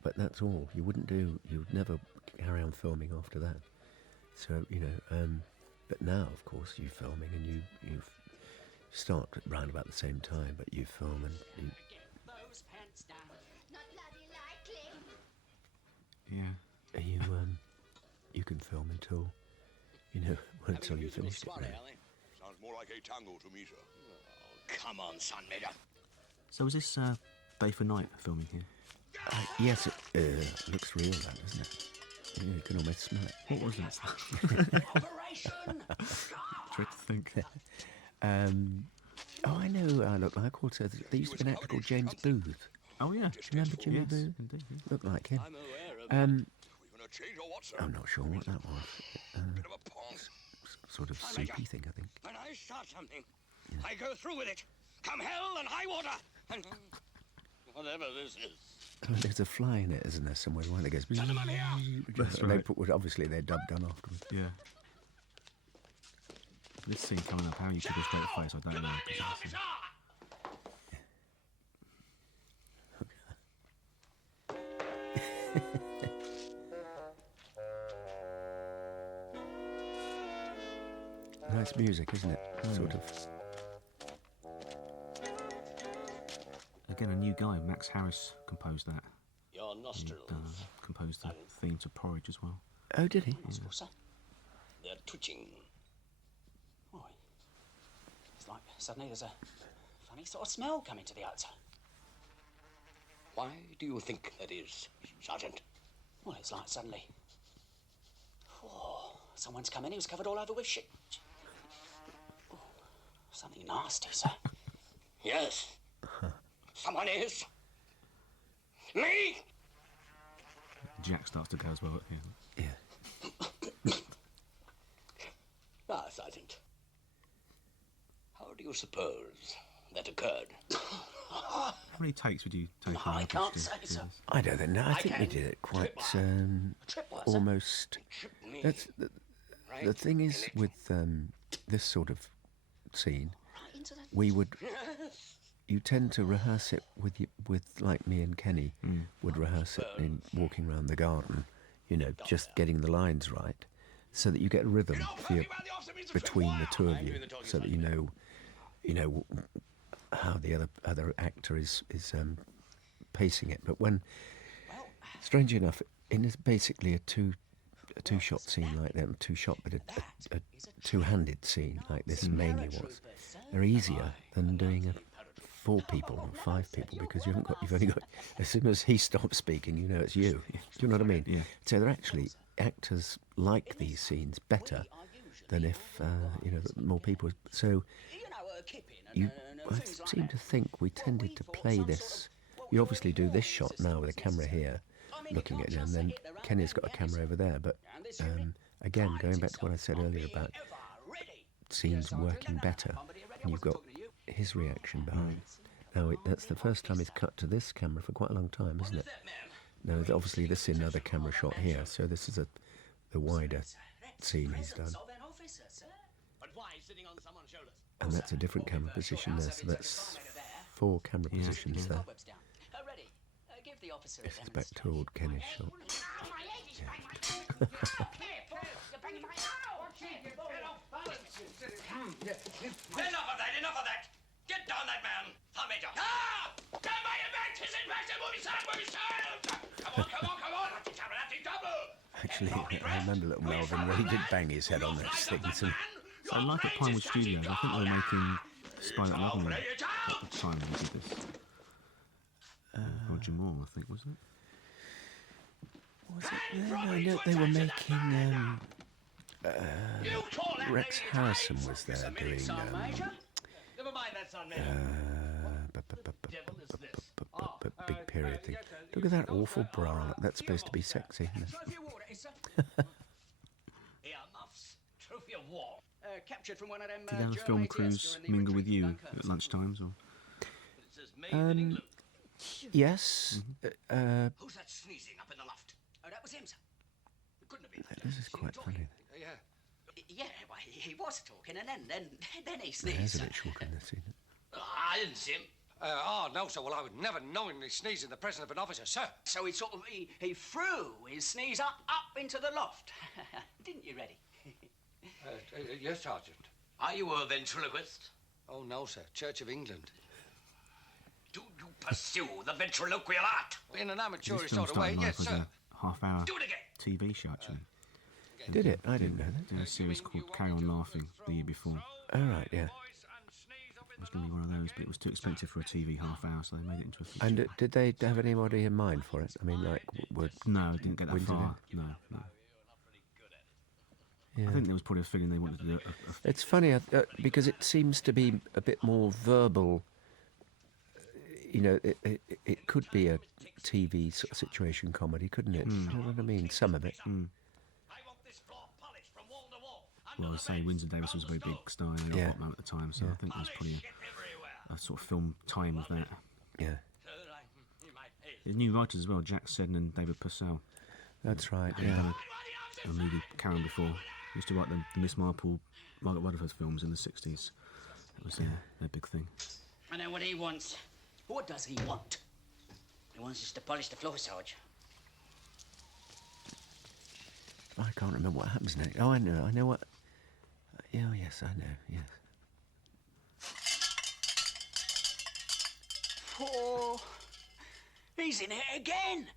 But that's all. You would never carry on filming after that. So but now, of course, you're filming and you start round about the same time, but you film and you. Those pants down. Not bloody likely. Yeah. You can film until you finish it. Really. Sounds more like a tango to me, sir. Come on, son, Major. So is this day for night filming here? Yes, it looks real, that, doesn't it? Yeah, you can almost smell it. What was it? Try to think. I know I look like. Also, there used to be an actor called James Booth. Oh, yeah. Remember Jimmy Yes, Booth? indeed. Yeah. Looked like him. Change or what, sir? I'm not sure what that was. Bit of a pong. Sort of soupy thing, I think. When I start something, I go through with it. Come hell and high water. whatever this is. Oh, there's a fly in it, isn't there, somewhere? One that goes... Gentlemen here! That's They right. put, obviously, they're dubbed done afterwards. Yeah. This scene coming up, how you keep a straight face, I don't know. Command the 'cause it's, officer! Nice music, isn't it? Sort of. Again, a new guy, Max Harris, composed that. Your nostrils. Composed the theme to Porridge as well. Oh, did he? They're twitching. Boy, it's like suddenly there's a funny sort of smell coming to the outside. Why do you think that is, Sergeant? Well, it's like suddenly... Oh, someone's come in who's covered all over with shit. Oh, something nasty, sir. Yes. Someone is. Me! Jack starts to go as well. Yeah. Yeah. Ah, Sergeant. How do you suppose that occurred? How many takes would you take? I on average can't to say, do sir. this? I don't know. I think we did it quite almost. That's the thing is with this sort of scene, we would. You tend to rehearse it with like me and Kenny would rehearse it in walking around the garden, you know, just getting the lines right, so that you get a rhythm between the two of you, so that you know how the other actor is pacing it. But when, strangely enough, in basically a two-shot scene like that, two-shot, but a two-handed scene like this mainly was, they're easier than doing a 4 people or 5 people, because you've only got, as soon as he stops speaking, you know it's you. Do you know what I mean? Yeah. So they're actually, actors like these scenes better than if more people. So I seem to think we tended to play this. You obviously do this shot now with a camera here, looking at it, and then Kenny's got a camera over there. But again, going back to what I said earlier about scenes working better, and you've got his reaction behind. Now, that's the first time it's cut to this camera for quite a long time, isn't it? Now, obviously, this is another camera shot here, so this is the wider scene he's done. And that's a different camera position there, so that's 4 camera positions there. This is back to old Kenny's shot. Enough of that! Get down that man! Major! Ah! Come by your back! His invasion! Come on! Actually, I remember little Melvin really did bang his head on those things. And So like at Pinewood Studios, I think they were making Spy That Loved Me at the time they did this. Roger Moore, I think, wasn't it? was it? No, they were making. Rex Harrison was there doing. Never mind that, son, Big period thing. Look at that awful bra. That's supposed to be sexy. Isn't it? Captured from one of them, Did other film crews mingle with you at lunchtimes, or? Yes. Who's that sneezing up in the loft? Oh, that was him, sir. It couldn't have been. This is quite funny. Yeah, well, he was talking, and then he There's sneezed. a bit shorter in this scene. I didn't see him. No, sir. Well, I would never knowingly sneeze in the presence of an officer, sir. So he sort of he threw his sneeze up into the loft, didn't you, Reddy? Yes, Sergeant. Are you a ventriloquist? Oh, no, sir. Church of England. Do you pursue the ventriloquial art? In an This amateurish film sort of way, started yes, life as sir. a half-hour Do it again. TV show, actually. Did it? I didn't know that. Did a series called Carry On Laughing the year before. All right, yeah. It was going to be one of those, but it was too expensive for a TV half-hour, so they made it into a feature. And did they have anybody in mind for it? I mean, like, No, it didn't get that Windsor far. No. Yeah. I think there was probably a feeling they wanted to do It's funny because it seems to be a bit more verbal. You know, it could be a TV sort of situation comedy, couldn't it? You know what I mean? Some of it. Well, I say Windsor Davies was a very big star in the art moment at the time, so I think there was probably a sort of film time of that. Yeah. There's new writers as well, Jack Seddon and David Purcell. That's right, They've yeah. done a movie, Karen, before. Used to write the Miss Marple, Margaret Rutherford films in the 60s. That was their big thing. I know what he wants. What does he want? He wants us to polish the floor, Sarge. I can't remember what happens next. Oh, I know what... Oh, yes, I know, yes. Oh, he's in it again.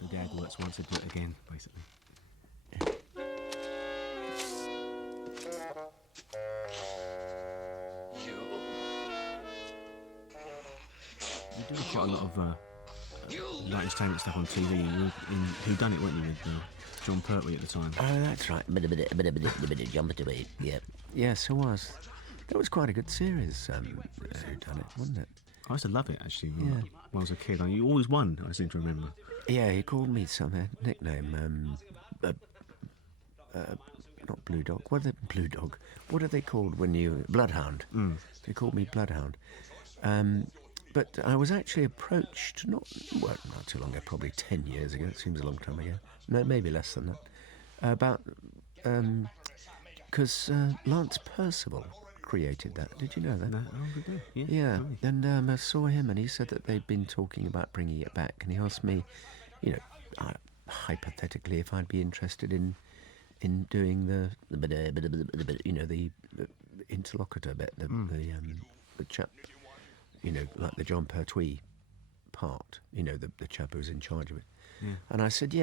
The gag works once, he'd do it again, basically. You do quite a lot of light entertainment stuff on TV. You were in Who Done It, weren't you, with John Pertwee at the time? Oh, that's right. Jump to it. Yeah. Yes, it was. That was quite a good series, Who Done It, wasn't it? I used to love it, actually, Yeah. when I was a kid. You always won, I seem to remember. Yeah, he called me some nickname. Not Blue Dog. Blue Dog? What are they called when you... Bloodhound. They called me Bloodhound. But I was actually approached, not too long ago, probably 10 years ago. It seems a long time ago. No, maybe less than that. About... Because Lance Percival created that. Did you know that? No, oh, we do. Yeah. Yeah, Right. and I saw him, and he said that they'd been talking about bringing it back, and he asked me, hypothetically, if I'd be interested in doing the interlocutor bit, the chap, like the John Pertwee part, the chap who was in charge of it. Yeah. And I said,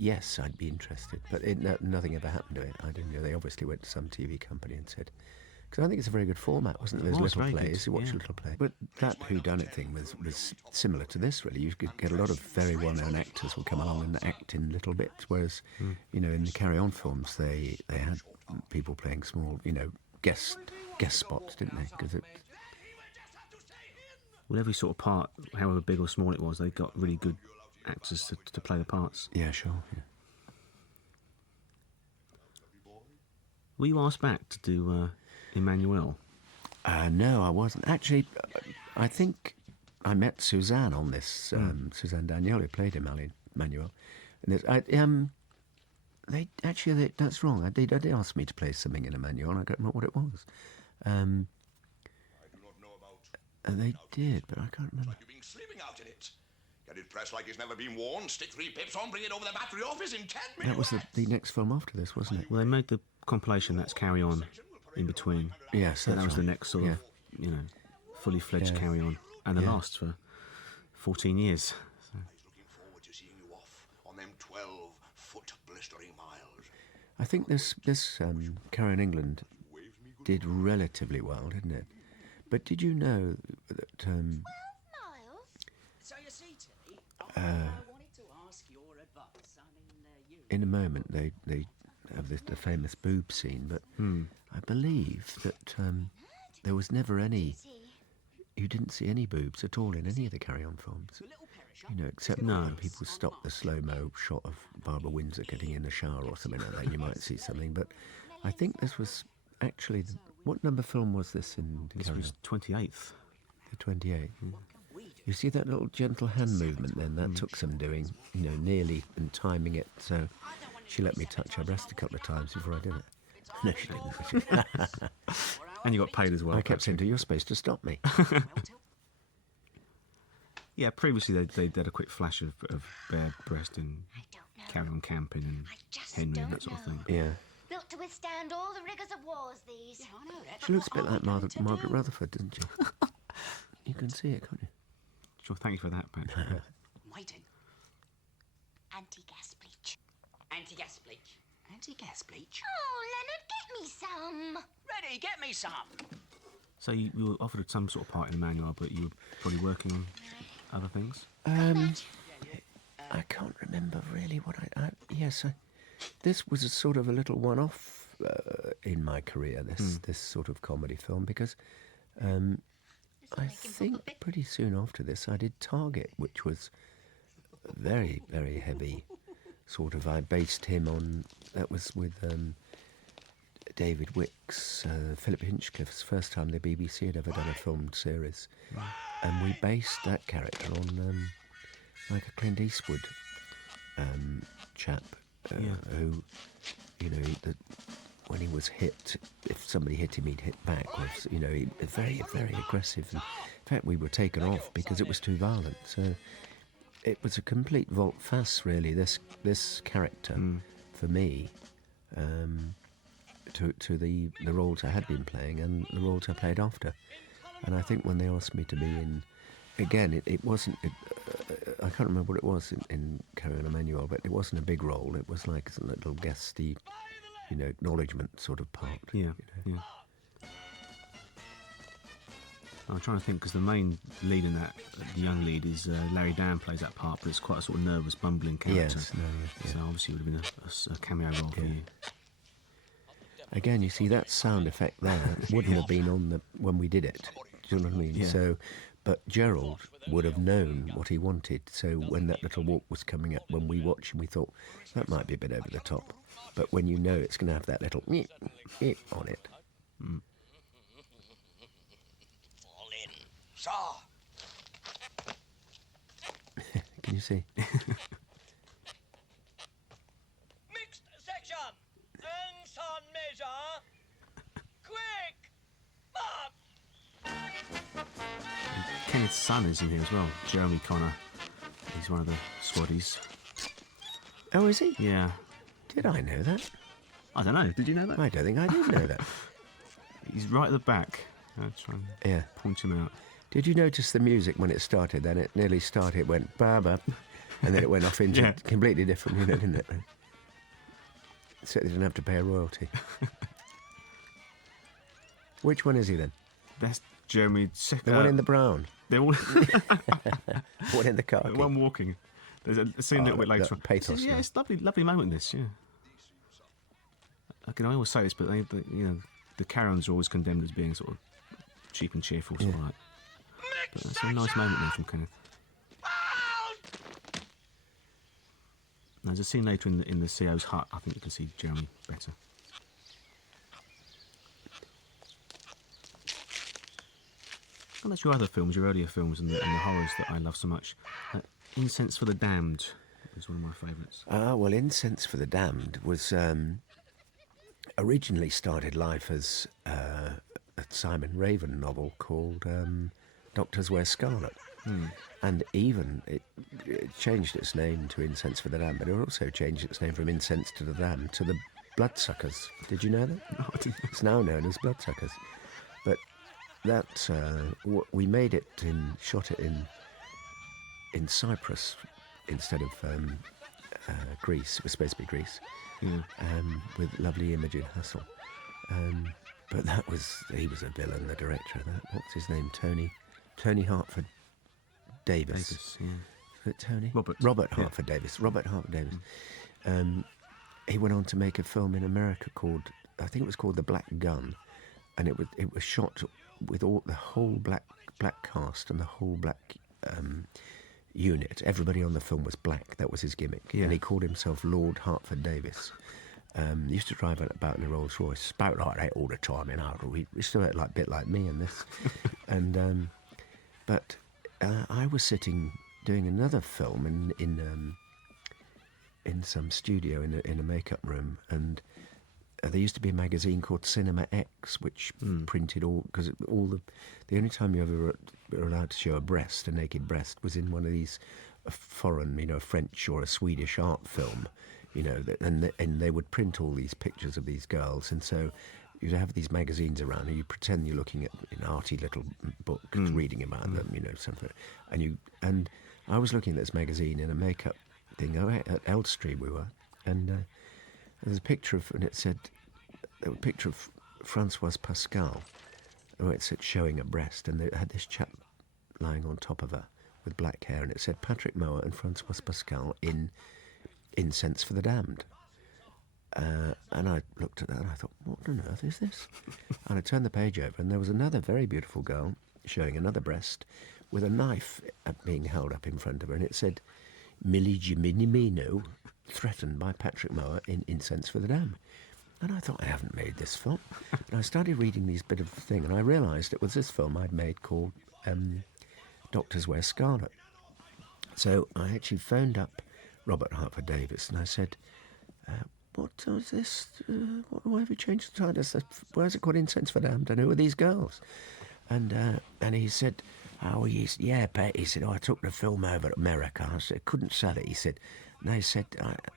yes, I'd be interested, but nothing ever happened to it. I didn't know. They obviously went to some TV company and said, because I think it's a very good format, wasn't it? Those little very plays, good, you watch yeah. a little play. But that whodunit thing was similar to this, really. You could get a lot of very well-known actors will come along and act in little bits, whereas, in the Carry On films, they had people playing small, guest spots, didn't they? Well, every sort of part, however big or small it was, they got really good actors to play the parts. Yeah, sure. Yeah. Were you asked back to do Emmanuel? No, I wasn't. Actually, I think I met Suzanne on this. Suzanne Danielle, who played Emmanuel. And that's wrong. They did ask me to play something in Emmanuel, and I don't know what it was. And they did, but I can't remember. Like you've been sleeping out in it. Get it pressed like it's never been worn, stick 3 pips on, bring it over the battery office in 10 minutes. That was the next film after this, wasn't it? Well, they made the compilation that's Carry On in between. Yes, So that was right. the next sort of, fully fledged Yeah. Carry On, and it Yeah. lasts for 14 years. So. Looking forward to seeing you off on them 12-foot blistering miles. I think this Carry On England did relatively well, didn't it? But did you know that So you see, Tilly, I wanted to ask your advice. in a moment they have the famous boob scene, but I believe that there was never any... You didn't see any boobs at all in any of the Carry On films. Except when people stopped the slow-mo shot of Barbara Windsor getting in the shower or something like that, you might see something. But I think this was actually... What number film was this in This Carry was On? 28th. The 28th. You see that little gentle hand movement then? That took some doing, nearly, and timing it. So she let me touch her breast a couple of times before I did it. No, she didn't. And you got paid as well. I kept saying to her, you're supposed to stop me. Yeah, previously they did a quick flash of bare breast in Carry On Camping and Henry and that sort of thing. Yeah. Built to withstand all the rigours of wars, these. She looks a bit like Margaret Rutherford, doesn't she? You can see it, can't you? Sure, thank you for that, Patrick. Waiting. Anti-gas bleach. Anti-gas bleach. Anti-gas bleach? Oh, Leonard, get me some. Ready, get me some. So you were offered some sort of part in the manual, but you were probably working on other things? I can't remember really what this was a sort of a little one-off in my career, this sort of comedy film, because I think pretty soon after this I did Target, which was very, very heavy, sort of. I based him on, that was with David Wicks, Philip Hinchcliffe's first time the BBC had ever done a filmed series. and we based that character on like a Clint Eastwood chap who, you know, that when he was hit, if somebody hit him, he'd hit back. You know, he was very, very aggressive. And in fact, we were taken off because it was too violent. So it was a complete volte-face, really. This character for me, to the roles I had been playing and the roles I played after. And I think when they asked me to be in, again, it wasn't. I can't remember what it was in Carry On Emmanuel, but it wasn't a big role. It was like a little guesty, you know, acknowledgement sort of part. Yeah, you know. yeah. I'm trying to think, because the main lead in that, the young lead, is Larry Dan plays that part, but it's quite a sort of nervous, bumbling character. Yes, yeah. So obviously it would have been a cameo role for you. Again, you see that sound effect there wouldn't have been on when we did it. Do you know what I mean? Yeah. So, but Gerald would have known what he wanted. So when that little walk was coming up, when we watched him, we thought that might be a bit over the top. But when you know it's going to have that little on it. Fall in. Sir! Can you see? Mixed section. Ensign measure. Quick. Mark. Kenneth's son is in here as well, Jeremy Connor. He's one of the squaddies. Oh, is he? Yeah. Did I know that? I don't know. Did you know that? I don't think I did know that. He's right at the back. I'll try and point him out. Did you notice the music when it started? Then it nearly started, it went ba-ba, and then it went off into completely different, you know, didn't it? So they didn't have to pay a royalty. Which one is he then? That's Jeremy. The one in the brown. They're all one in the car. One walking. There's a scene a little bit later on. Pathos. Yeah, it's lovely moment. This, yeah. I always say this, but you know, the Karens are always condemned as being sort of cheap and cheerful, sort of like. But that's a nice moment there from Kenneth. There's a scene later in the CO's hut. I think you can see Jeremy better. And that's your other films, your earlier films, and the horrors that I love so much. Incense for the Damned is one of my favourites. Well, Incense for the Damned was originally started life as a Simon Raven novel called Doctors Wear Scarlet. And even it changed its name to Incense for the Damned, but it also changed its name from Incense to the Damned to the Bloodsuckers. Did you know that? No, I didn't. It's now known as Bloodsuckers. But that we made it shot it in Cyprus instead of Greece. It was supposed to be Greece, with lovely Imogen Hassel. But he was a villain, the director of that. What's his name? Tony Hartford Davis. Yeah. Is it Tony? Robert Hartford Davis. Robert Hartford Davis. He went on to make a film in America called, I think it was called The Black Gun, and it was shot with the whole black cast and the whole black unit. Everybody on the film was black. That was his gimmick. And he called himself Lord Hartford Davis. He used to drive about in a Rolls Royce. Spoke like that all the time, you know. He still had a bit like me in this. And but I was sitting doing another film in some studio in a makeup room, and there used to be a magazine called Cinema X, which printed because the only time you ever were allowed to show a naked breast, was in one of these foreign, you know, a French or a Swedish art film, you know, and they would print all these pictures of these girls, and so you'd have these magazines around, and you pretend you're looking at an arty little book, reading about them, you know, something, and I was looking at this magazine in a makeup thing at Elstree we were, and there's a picture of, and it said, a picture of Françoise Pascal, and it said showing a breast, and they had this chap lying on top of her with black hair, and it said Patrick Mower and Françoise Pascal in Incense for the Damned. And I looked at that and I thought, what on earth is this? And I turned the page over, and there was another very beautiful girl showing another breast with a knife being held up in front of her, and it said Millie Giminimino, threatened by Patrick Mower in Incense for the Damned. And I thought, I haven't made this film. And I started reading these bit of thing, and I realised it was this film I'd made called doctors wear scarlet. So I actually phoned up Robert Hartford Davis and I said, what is this? Why have you changed the title? I said, why has it got incense for damned? And who are these girls? And he said, yeah, Pat. He said, I took the film over to America. I said, couldn't sell it. He said, and they said,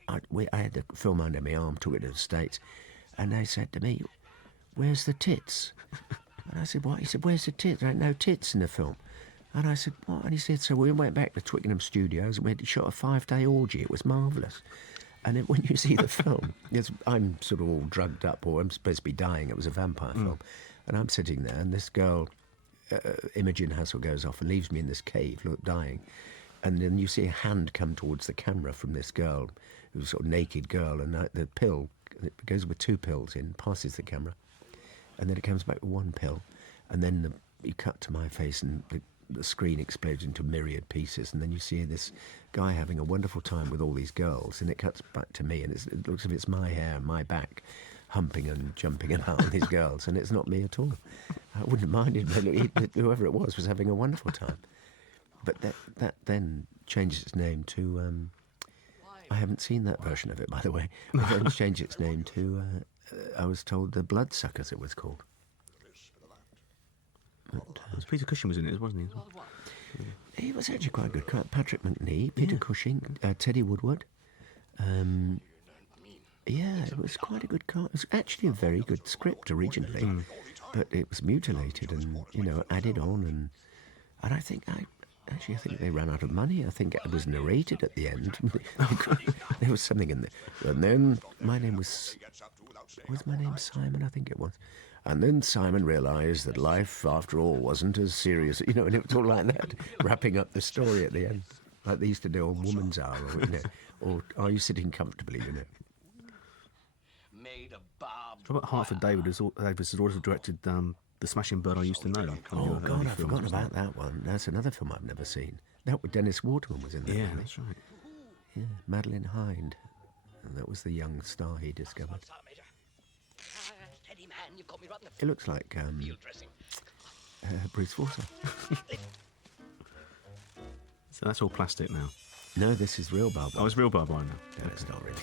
I had the film under my arm, took it to the States, and they said to me, where's the tits? And I said, what? He said, where's the tits? There ain't no tits in the film. And I said, what? And he said, so we went back to Twickenham Studios and we shot a 5-day orgy. It was marvellous. And then when you see the film, I'm sort of all drugged up, or I'm supposed to be dying. It was a vampire film. And I'm sitting there, and this girl, Imogen Hassel, goes off and leaves me in this cave, dying. And then you see a hand come towards the camera from this girl, who's a sort of naked girl, and the pill, it goes with 2 pills in, passes the camera. And then it comes back with 1 pill. And then you cut to my face, and the screen explodes into myriad pieces, and then you see this guy having a wonderful time with all these girls, and it cuts back to me, and it looks as if it's my hair and my back humping and jumping about with these girls, and it's not me at all. I wouldn't mind it, but whoever it was having a wonderful time. But that then changes its name to... I haven't seen that version of it, by the way. It then changed its name to, I was told, The Bloodsuckers, it was called. Peter Cushing was in it, wasn't he? He was actually quite good. Patrick McNee, Peter Cushing, Teddy Woodward. Yeah, it was quite a good cast. It was actually a very good script originally, but it was mutilated and, added on. And I think they ran out of money. I think it was narrated at the end. There was something in there. And then my name was my name Simon? I think it was. And then Simon realised that life, after all, wasn't as serious, and it was all like that, wrapping up the story at the end, like they used to do on Woman's Hour, or Are You Sitting Comfortably, Robert Hartford Davis has also directed The Smashing Bird I Used to Know. Oh, God, I've forgotten about that one. That's another film I've never seen. That with Dennis Waterman was in there. Yeah, that's right. Yeah, Madeline Hind. And that was the young star he discovered. It looks like Bruce Forsyth. So that's all plastic now? No, this is real barbed wire. Oh, it's real barbed wire now? No, it's not really.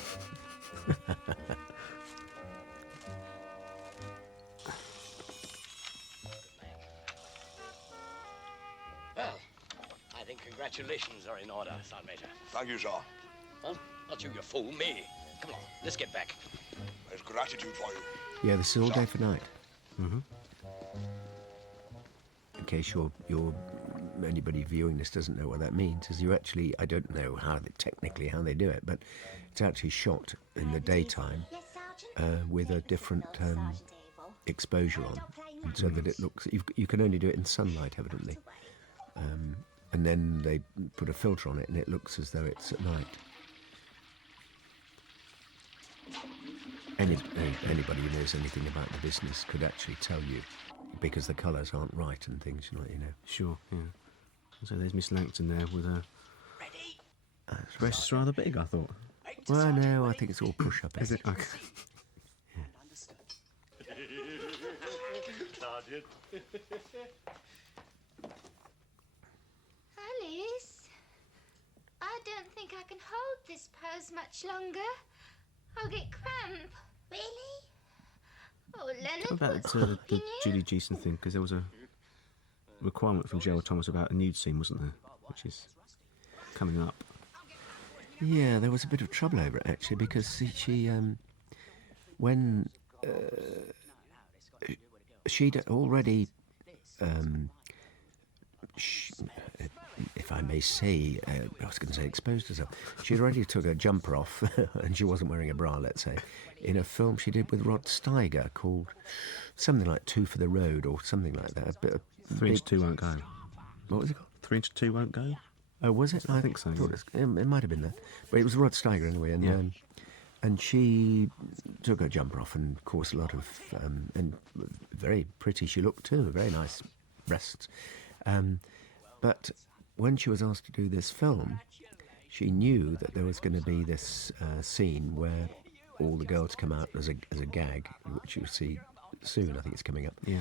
Well, I think congratulations are in order, Sergeant Major. Thank you, sir. Huh? Not you fool, me. Come on, let's get back. There's gratitude for you. Yeah, this is all day for night. Mm-hmm. In case anybody viewing this doesn't know what that means, is I don't know technically how they do it, but it's actually shot in the daytime with a different exposure on, and so that it looks, you can only do it in sunlight, evidently. And then they put a filter on it, and it looks as though it's at night. Anybody who knows anything about the business could actually tell you, because the colours aren't right and things, Sure, yeah. So there's Miss Langton there with a... The breast is rather big, I thought. Well, no, I think it's all push-up. Is it? Okay. Alice, I don't think I can hold this pose much longer. I'll get cramp. Really? Oh, Leonard, What about the Judy Geeson thing? Because there was a requirement from Gerald Thomas about a nude scene, wasn't there? Which is coming up. Yeah, there was a bit of trouble over it, actually, because she when she'd already, if I may say, I was going to say exposed herself. She already took her jumper off, and she wasn't wearing a bra, let's say, in a film she did with Rod Steiger called something like 2 for the Road or something like that. 3 Inch 2 Won't Go. What was it called? 3 Inch 2 Won't Go? Oh, was it? I think so. It might have been that. But it was Rod Steiger anyway, and she took her jumper off, and of course a lot of, and very pretty she looked too, very nice breasts. But when she was asked to do this film, she knew that there was going to be this scene where all the girls come out as a gag, which you'll see soon. I think it's coming up. Yeah.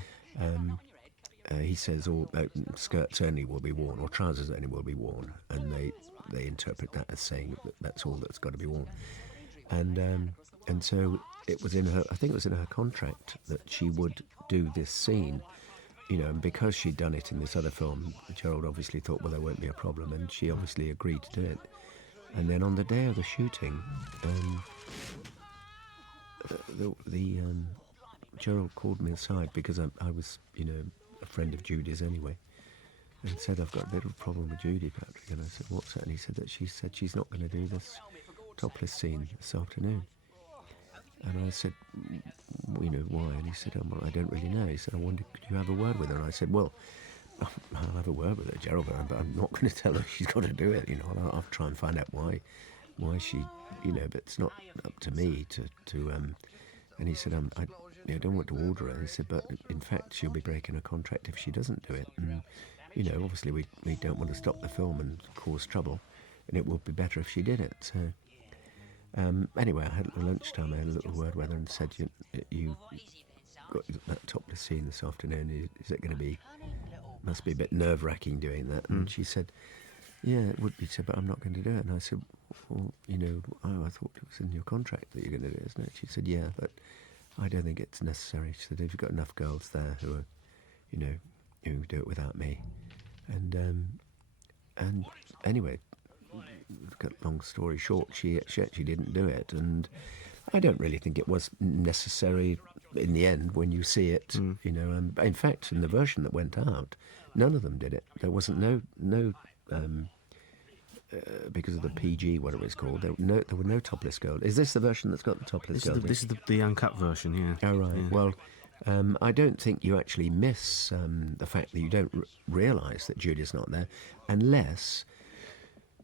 he says all skirts only will be worn, or trousers only will be worn, and they interpret that as saying that that's all that's got to be worn. And so it was in her, I think it was in her contract that she would do this scene, you know, and because she'd done it in this other film, Gerald obviously thought, well, there won't be a problem, and she obviously agreed to do it. And then on the day of the shooting, Gerald called me aside because I was, you know, a friend of Judy's anyway, and said, I've got a bit of a problem with Judy, Patrick. And I said, what's that? And he said that she said she's not going to do this topless scene this afternoon. And I said, you know, why? And he said, oh, well, I don't really know. He said, I wondered, could you have a word with her? And I said, well, I'll have a word with her, Gerald, but I'm not going to tell her she's got to do it. You know, I'll try and find out why she, you know, but it's not up to me to and he said, I don't want to order her. He said, but in fact, she'll be breaking a contract if she doesn't do it. And, you know, obviously we don't want to stop the film and cause trouble, and it would be better if she did it. So anyway, I had at lunchtime, I had a little word with her and said, you got that topless scene this afternoon, is it going to be, must be a bit nerve-wracking doing that. And she said, yeah, it would be, but I'm not going to do it. And I said, well, you know, I thought it was in your contract that you're going to do it, isn't it? She said, yeah, but I don't think it's necessary. She said, if you've got enough girls there who are, you know, who do it without me. And anyway, cut long story short, she actually didn't do it, and I don't really think it was necessary in the end when you see it, you know. In fact, in the version that went out, none of them did it. There wasn't no because of the PG, whatever it's called, there were no topless girls. Is this the version that's got the topless girls? This is the uncut version, yeah. Oh, right. Yeah. Well, I don't think you actually miss the fact that you don't realise that Judy's not there, unless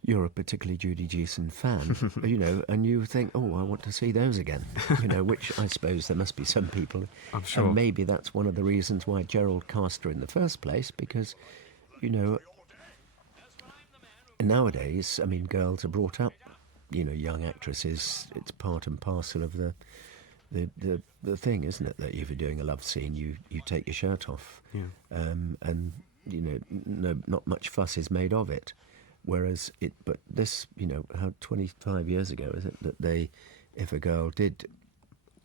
you're a particularly Judy Geeson fan, you know, and you think, oh, I want to see those again, you know, which I suppose there must be some people. I'm sure. And maybe that's one of the reasons why Gerald cast her in the first place, because, you know, nowadays, I mean, girls are brought up, you know, young actresses, it's part and parcel of the thing, isn't it, that if you're doing a love scene, you take your shirt off. Yeah. And, you know, not much fuss is made of it. Whereas but this, you know, how 25 years ago is it, that if a girl did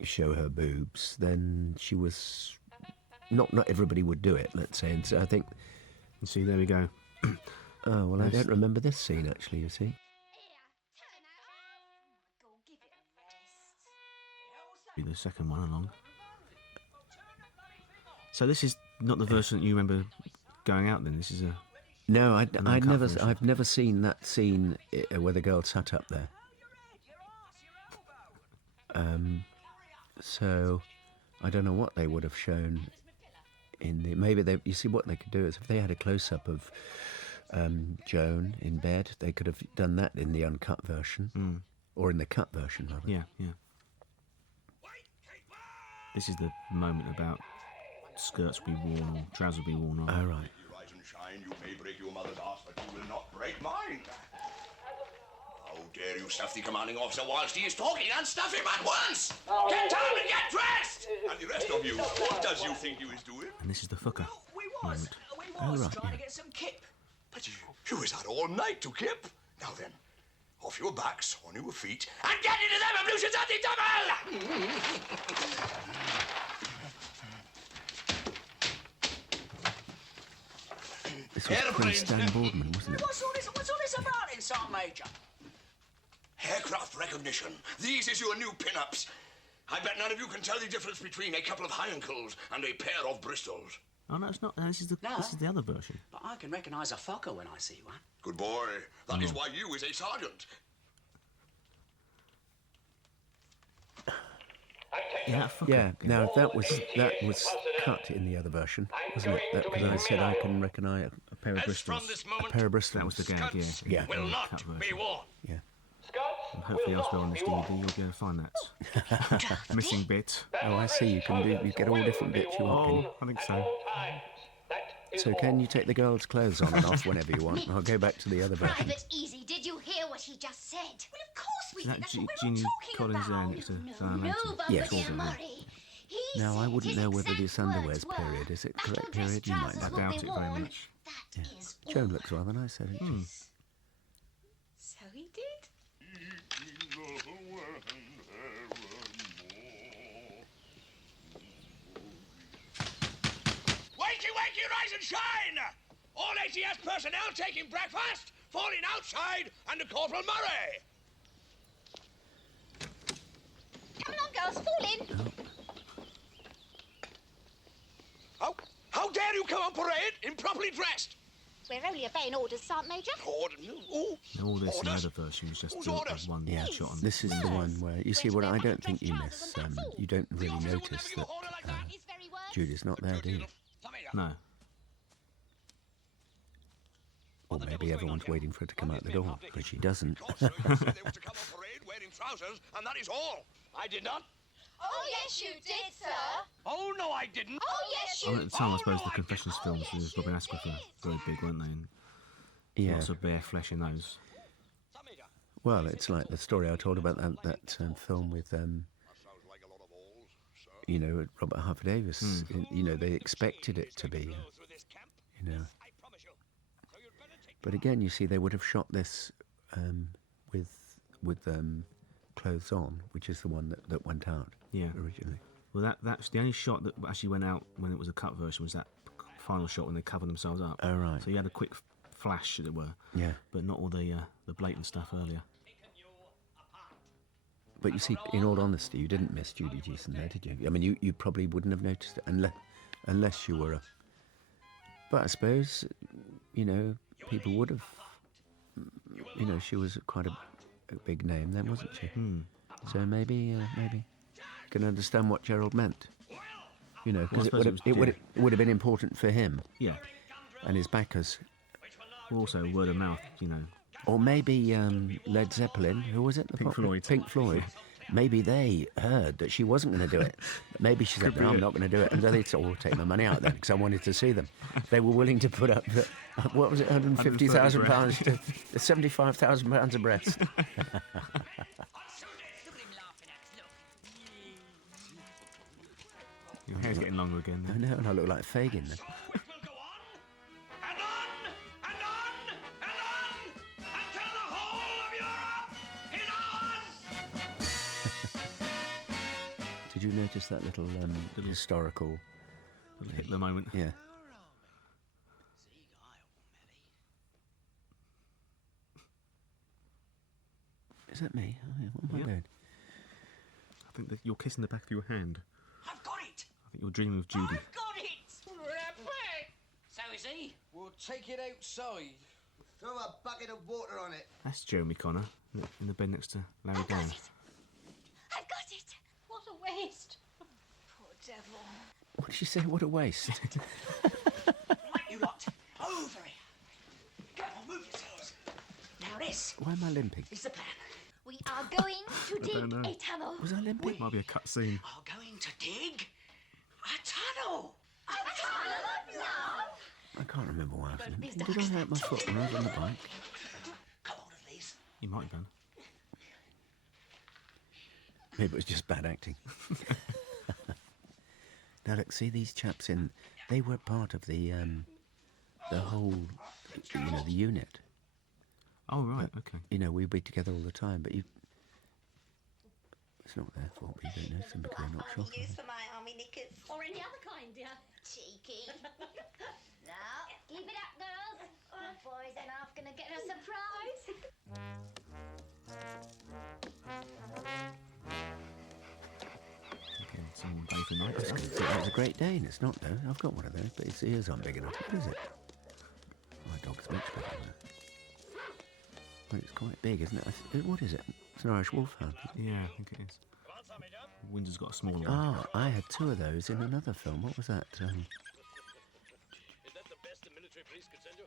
show her boobs, then she was, not everybody would do it, let's say. And so I think, You see, there we go. oh, well, I don't remember this scene, actually, you see. The second one along. So this is not the version that you remember going out then. This is a No, uncut version. I've never seen that scene where the girl sat up there. So I don't know what they would have shown in the. Maybe you see what they could do is if they had a close up of Joan in bed, they could have done that in the uncut version or in the cut version, rather. Yeah. This is the moment about skirts be worn or trousers be worn. Oh, right. Rise and shine, you may break your mother's ass, but you will not break mine. How dare you stuff the commanding officer whilst he is talking, and stuff him at once! Get down and get dressed! And the rest of you, what does you think you is doing? And this is the fucker moment. Trying to get some kip. But you was out all night to kip. Now then, off your backs, on your feet, and get into them ablutions at the double! This was Prince Stan Boardman, wasn't it? What's all this about then, Sergeant Major? Aircraft recognition. These is your new pin-ups. I bet none of you can tell the difference between a couple of high-ankles and a pair of Bristols. Oh no, it's not. This is the other version. But I can recognise a fucker when I see one. Good boy. That is why you is a sergeant. Yeah, that fucker. Yeah. Now that was cut in the other version, wasn't it? Because I said I can recognise A pair of Bristols. a pair of Bristols. That was the gag. Yeah. Yeah. Will the not cut be version. worn. Yeah. And hopefully, elsewhere on this DVD, you'll be able to find that missing bit. Oh, I see. You get all different bits you want. I think so. So can you take the girls' clothes on and off whenever you want? I'll go back to the other version. Private Easy, did you hear what he just said? Well, of course we Is that did. That's what we're Jeannie all talking Collins there about. next to No, Diane Langston? Bombardier Yes. Murray. Now, I wouldn't know whether this underwear's period. Is it correct period? You might I know. doubt it very much. Yeah. Joan looks rather nice, doesn't she? So he did. Wakey, wakey, rise and shine! All ATS personnel taking breakfast, falling outside under Corporal Murray. Come on, girls, fall in. How dare you come on parade improperly dressed? We're only obeying orders, Sergeant Major. All this in the other version was just one Yeah, shot on. this is the one where, you see, what I don't think you miss, you don't really notice that Judy's not there, do you? No. Or maybe everyone's waiting for her to come out the door, but she doesn't. They were to come on parade wearing trousers, and that is all. I did not. Oh, yes, you did, sir. Oh, no, I didn't. Oh, yes, At the time, I suppose the Confessions films with Robin Asquith were very big, weren't they? And Yeah. lots of bare flesh in those. Well, it's like the story I told about that film with, you know, Robert Harper Davis. You know, they expected it to be, you know. But again, you see, they would have shot this with clothes on, which is the one that went out originally. Well, that's the only shot that actually went out when it was a cut version, was that final shot when they covered themselves up. Oh, right. So you had a quick flash, as it were. Yeah. But not all the blatant stuff earlier. But you see, in all honesty, you didn't miss Judy Geeson there, did you? I mean, you probably wouldn't have noticed it unless you were a... But I suppose, you know, people would have... You know, she was quite a big name then, wasn't she? So maybe you can understand what Gerald meant. You know, because it would have been important for him. Yeah. And his backers. Also, word of mouth, you know. Or maybe Led Zeppelin, who was it? Pink Floyd. Pink Floyd. Maybe they heard that she wasn't going to do it. Maybe she said, no, I'm not going to do it. And then they said, oh, take my money out then, because I wanted to see them. They were willing to put up, what was it, £150,000 to £75,000 a breast. Your hair's getting longer again. I know, and I look like Fagin then. Did you notice that little historical... Little Hitler moment. Yeah. Is that me? Oh, yeah. What am I doing? I think that you're kissing the back of your hand. I've got it. I think you're dreaming of Judy. I've got it. So is he. We'll take it outside. Throw a bucket of water on it. That's Jeremy Connor in the bed next to Larry Down. I've got it. What a waste. Poor devil. What did she say? What a waste. Right, you lot. Over here. Come on, move yourselves. Now this Why am I limping? is the plan. We are going to don't know. dig a tunnel. Was I limping? Might be a cut scene. Are going to dig a tunnel. A tunnel of love. I can't remember why I was limping. Did I hurt my foot when I was on the bike? Come on, of these. You might have done. Maybe it was just bad acting. Now look, see these chaps they were part of the whole, you know, the unit. Oh, right, okay. You know, we'd be together all the time, but it's not their fault, but you don't notice them because they're not shocking. Use for my army knickers. Or any other kind, dear. Cheeky. Now, keep it up, girls. The boys and I've gonna get a surprise. Again, someone bathing night. It's good. That was a great day, and it's not though. I've got one of those, but its ears aren't big enough. What is it? My dog's much better than that. Well, it's quite big, isn't it? What is it? It's an Irish wolfhound. Yeah, I think it is. Windsor's got a smaller one. Ah, I had two of those in another film. What was that? Is that the best the military police could send you?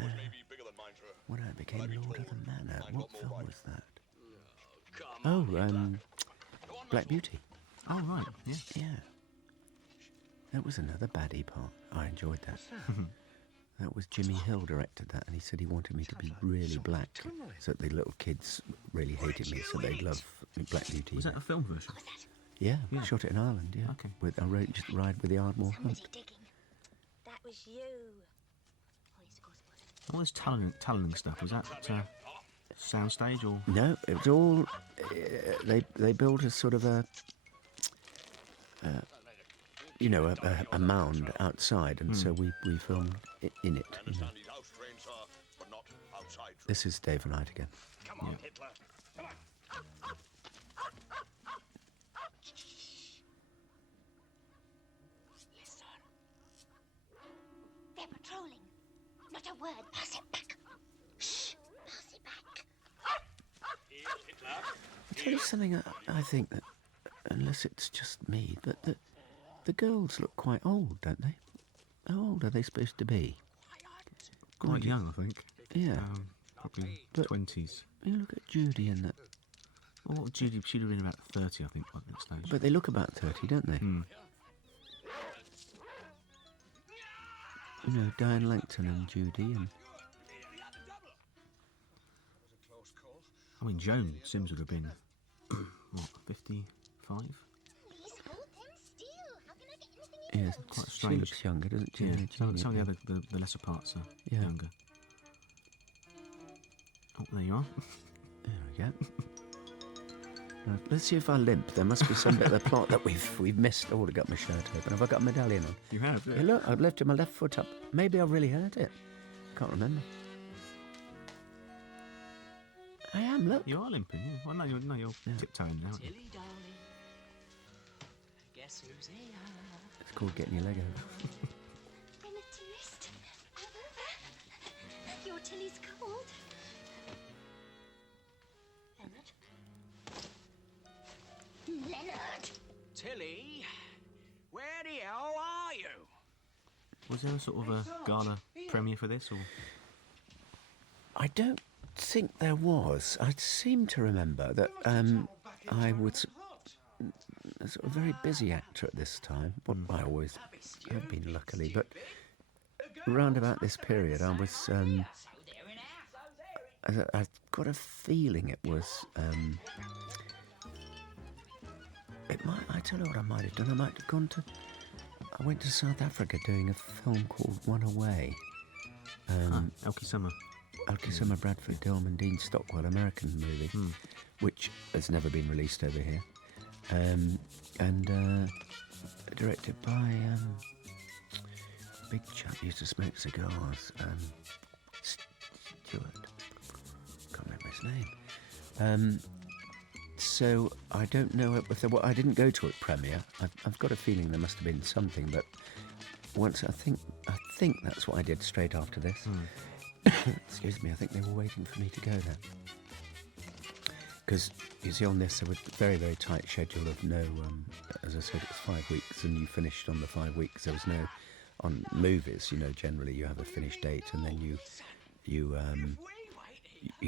May be bigger than mine, sir. When I became Lord of the Manor. What film was that? Come Oh, Black Beauty. Oh, right, yeah. Yeah. That was another baddie part. I enjoyed that. That was Jimmy Hill directed that, and he said he wanted me to be really black, so that the little kids really hated me, so they'd love Black Beauty. Was that a film version? Yeah, we shot it in Ireland, yeah. Okay. With a ride with the Ardmore Hunt. Digging. That was you. Oh, yes, of course it was. All this tunneling stuff, was that soundstage or? No, it was all... they built a sort of a mound outside, and so we filmed in it. You know. This is Dave and I again. Come on, Hitler. Come on. Listen. They're patrolling. Not a word. Pass it back. Shh. Pass it back. Here's Hitler. I'll tell you something, I think that, unless it's just me, but the girls look quite old, don't they? How old are they supposed to be? Quite young, I think. Yeah. Probably But- 20s. You look at Judy and that. Well, Judy, she'd have been about 30, I think, by that stage. But they look about 30, don't they? You know, Diane Langton and Judy and... I mean, Joan Sims would have been, what, 55? Please hold them still. How can I get anything in? Yeah, Quite she strange. looks younger, doesn't she? Yeah, Judy? some of the lesser parts are Yeah. younger. Oh, there you are. There we go. Right, let's see if I limp. There must be some bit of the plot that we've missed. Oh, I got my shirt open. Have I got a medallion on? You have, Hey, look, I've lifted my left foot up. Maybe I really hurt it. Can't remember. I am, look. You are limping, yeah. Well, no, you're tiptoeing now. aren't you? Tilly, darling. Guess who's here? It's called getting your leg over. I'm a tourist. I'm over. Your Tilly's cold. Leonard. Tilly, where the hell are you? Was there a sort of a gala premiere for this, or? I don't think there was. I seem to remember that I was a sort of very busy actor at this time. Well, I always have been, luckily, but round about this period, I was. I've got a feeling it was. It might. I tell you what I might have done. I might have gone to. I went to South Africa doing a film called One Away. Elkie Summer. Elkie Summer, Bradford Dillman, Dean Stockwell, American movie, which has never been released over here, and directed by a big chap who used to smoke cigars, Stuart. Can't remember his name. So I don't know if there were. I didn't go to it premiere. I've got a feeling there must have been something, but once I think that's what I did straight after this. Excuse me, I think they were waiting for me to go there. Because, you see, on this, there was a very, very tight schedule of no, as I said, it was 5 weeks, and you finished on the 5 weeks. There was no, on movies, you know, generally you have a finished date, and then you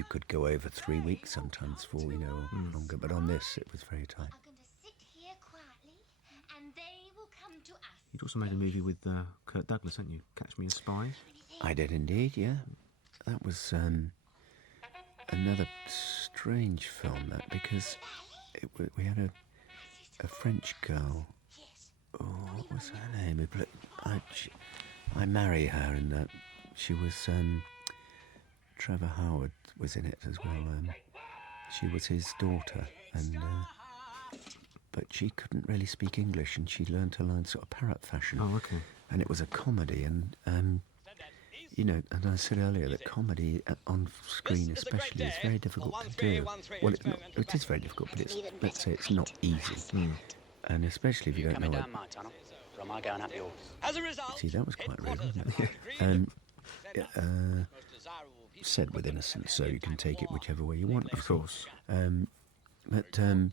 could go over 3 weeks sometimes for, you know, longer. But on this, it was very tight. I'm going to sit here quietly, and they will come to us. You'd also made a movie with Kirk Douglas, hadn't you? Catch Me a Spy. I did indeed, yeah. That was another strange film, that, because we had a French girl. Oh, what was her name? I marry her, and she was Trevor Howard was in it as well. She was his daughter, and but she couldn't really speak English, and she learned to learn sort of parrot fashion. Oh, okay. And it was a comedy, and you know, and I said earlier that comedy on screen especially is very difficult to do. Well, it's not, it is very difficult, but it's, let's say it's not easy. And especially if you don't know Coming what... down my tunnel, or am I going up yours? As a result, See, that was quite rude, wasn't it? Said with innocence, so you can take it whichever way you want. Of course. But I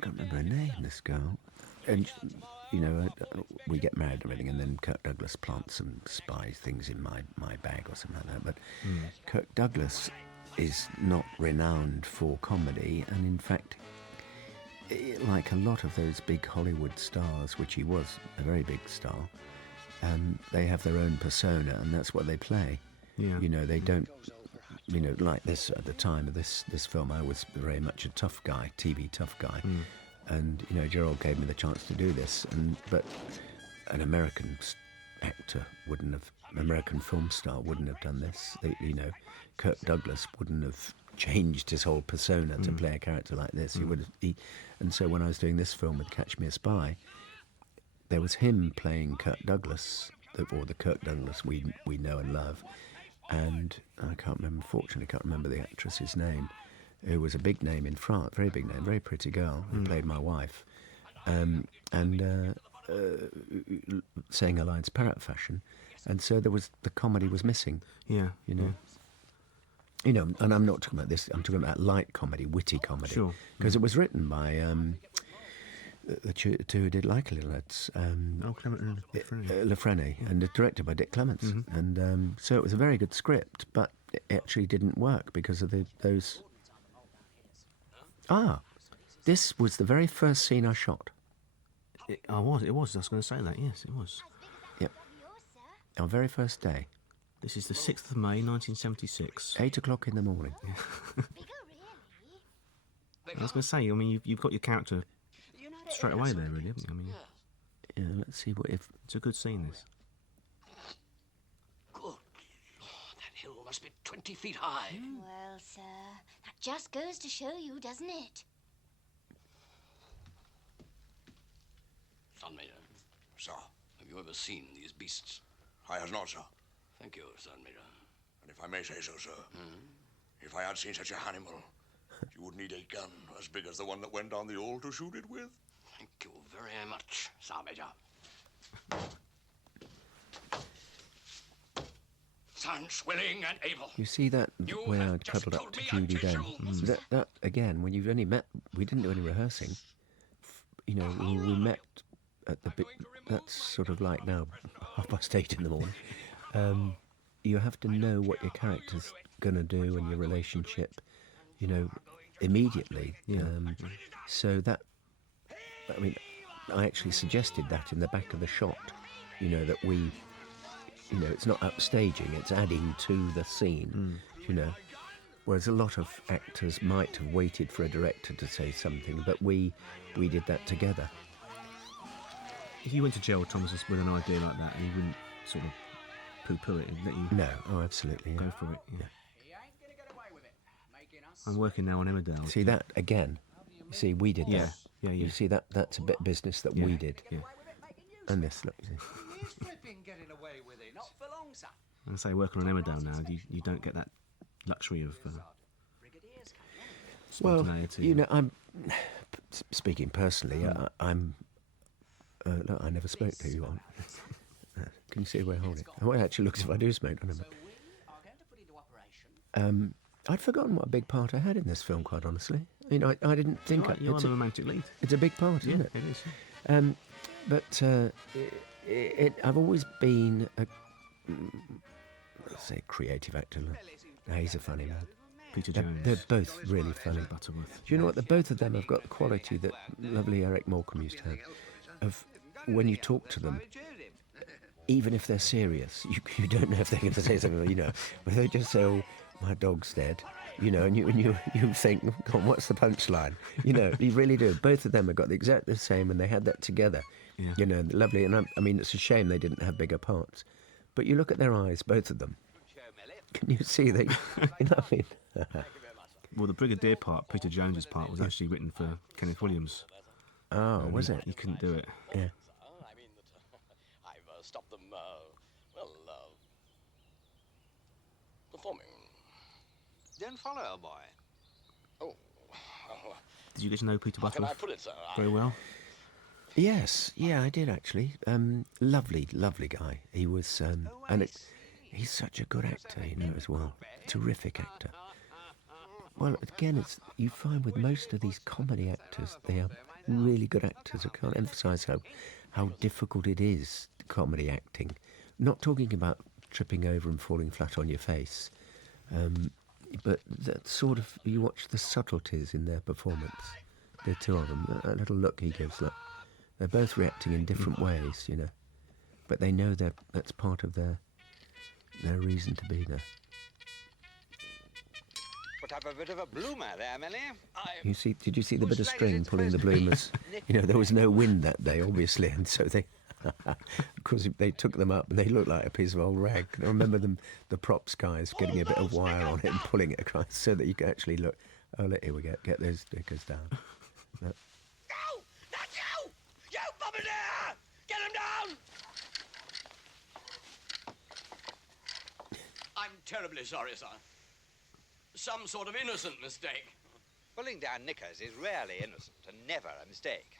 can't remember her name, this girl. And, you know, we get married and everything, and then Kirk Douglas plants some spy things in my bag or something like that. But Kirk Douglas is not renowned for comedy, and in fact, like a lot of those big Hollywood stars, which he was a very big star, they have their own persona, and that's what they play. Yeah. You know, they don't, you know, like this, at the time of this film, I was very much a tough guy, TV tough guy. And Gerald gave me the chance to do this, but an American actor American film star wouldn't have done this. Kirk Douglas wouldn't have changed his whole persona to play a character like this. And so when I was doing this film with Catch Me a Spy, there was him playing Kirk Douglas, or the Kirk Douglas we know and love, and unfortunately can't remember the actress's name, who was a big name in France, very big name, very pretty girl, who played my wife, saying her lines parrot fashion, and so the comedy was missing. Yeah. And I'm not talking about this. I'm talking about light comedy, witty comedy, because it was written by the two who did Like a Little Lads, Clement and Lefrene, and directed by Dick Clements, and so it was a very good script, but it actually didn't work because of those. This was the very first scene I shot. It was. I was going to say that. Yes, it was. Yep. Our very first day. This is the 6th of May, 1976. 8 o'clock in the morning. I was going to say, you've got your character straight away there, really, haven't you? Yeah, let's see what if... It's a good scene, this. Good Lord, that hill must be 20 feet high. Well, sir, that just goes to show you, doesn't it? Son Major, Sir, have you ever seen these beasts? I has not, sir. Thank you, Son Major. And if I may say so, sir, if I had seen such a animal, you would need a gun as big as the one that went down the hole to shoot it with. Thank you very much, Sir Major. Sons willing and able. You see that way I cuddled up to Judy then? That again, when you've only met, we didn't do any rehearsing. We met at the big. That's sort of like now, 8:30 in the morning. You have to know what your character's going to do and your relationship, immediately. So that, I actually suggested that in the back of the shot, that we, it's not upstaging, it's adding to the scene, Whereas a lot of actors might have waited for a director to say something, but we did that together. If you went to Gerald Thomas with an idea like that, he wouldn't sort of poo-poo it, he'd let you absolutely, go for it. Yeah. I'm working now on Emmerdale. See that again? You see, we did that. Yeah. You see that's a bit of business that we did. Yeah. And this, look. And say working on Emmerdale now, you don't get that luxury of spontaneity. Well, I'm speaking personally. I'm. Look, I never smoke. Who you are? Can you see where I hold it? Well, it actually looks if I do smoke. I'd forgotten what a big part I had in this film, quite honestly. I didn't think... You're the romantic lead. It's a big part, isn't it? It is. But I've always been let's say, creative actor. No, he's a funny man. Peter Jones. They're both really funny. Butterworth. Do you know what? Both of them have got the quality that lovely Eric Morecambe used to have. Of when you talk to them, even if they're serious, you don't know if they're going to say something, but they just say, "Oh, my dog's dead," and you think, "God, what's the punchline?" You really do. Both of them have got the exact the same, and they had that together. Yeah. Lovely. And it's a shame they didn't have bigger parts, but you look at their eyes, both of them. Can you see they? Well, the Brigadier part, Peter Jones's part, was actually written for Kenneth Williams. Oh, was it? He couldn't do it. Yeah. I've stopped them, performing. Don't follow, boy. Oh. Did you get to know Peter Butterworth How can I put it, sir? very well? Yes, yeah, I did actually. Lovely guy. He was, he's such a good actor, as well. Terrific actor. Well, again, you find with most of these comedy actors, they are really good actors. I can't emphasise how difficult it is, comedy acting. Not talking about tripping over and falling flat on your face, but that sort of, you watch the subtleties in their performance. The two of them, that little look he gives, look. They're both reacting in different ways, but they know that's part of their reason to be there. Put up a bit of a bloomer there, Melly. You see? Did you see the bit of string pulling the bloomers? You know, there was no wind that day, obviously, and so they, of course, they took them up and they looked like a piece of old rag. I remember them, the props guys, getting a bit of wire on it and pulling it across so that you could actually look. Oh, look, here we go. Get those stickers down. No. No! Not you! You Bombardier! Get him down! I'm terribly sorry, sir. Some sort of innocent mistake. Pulling down knickers is rarely innocent and never a mistake.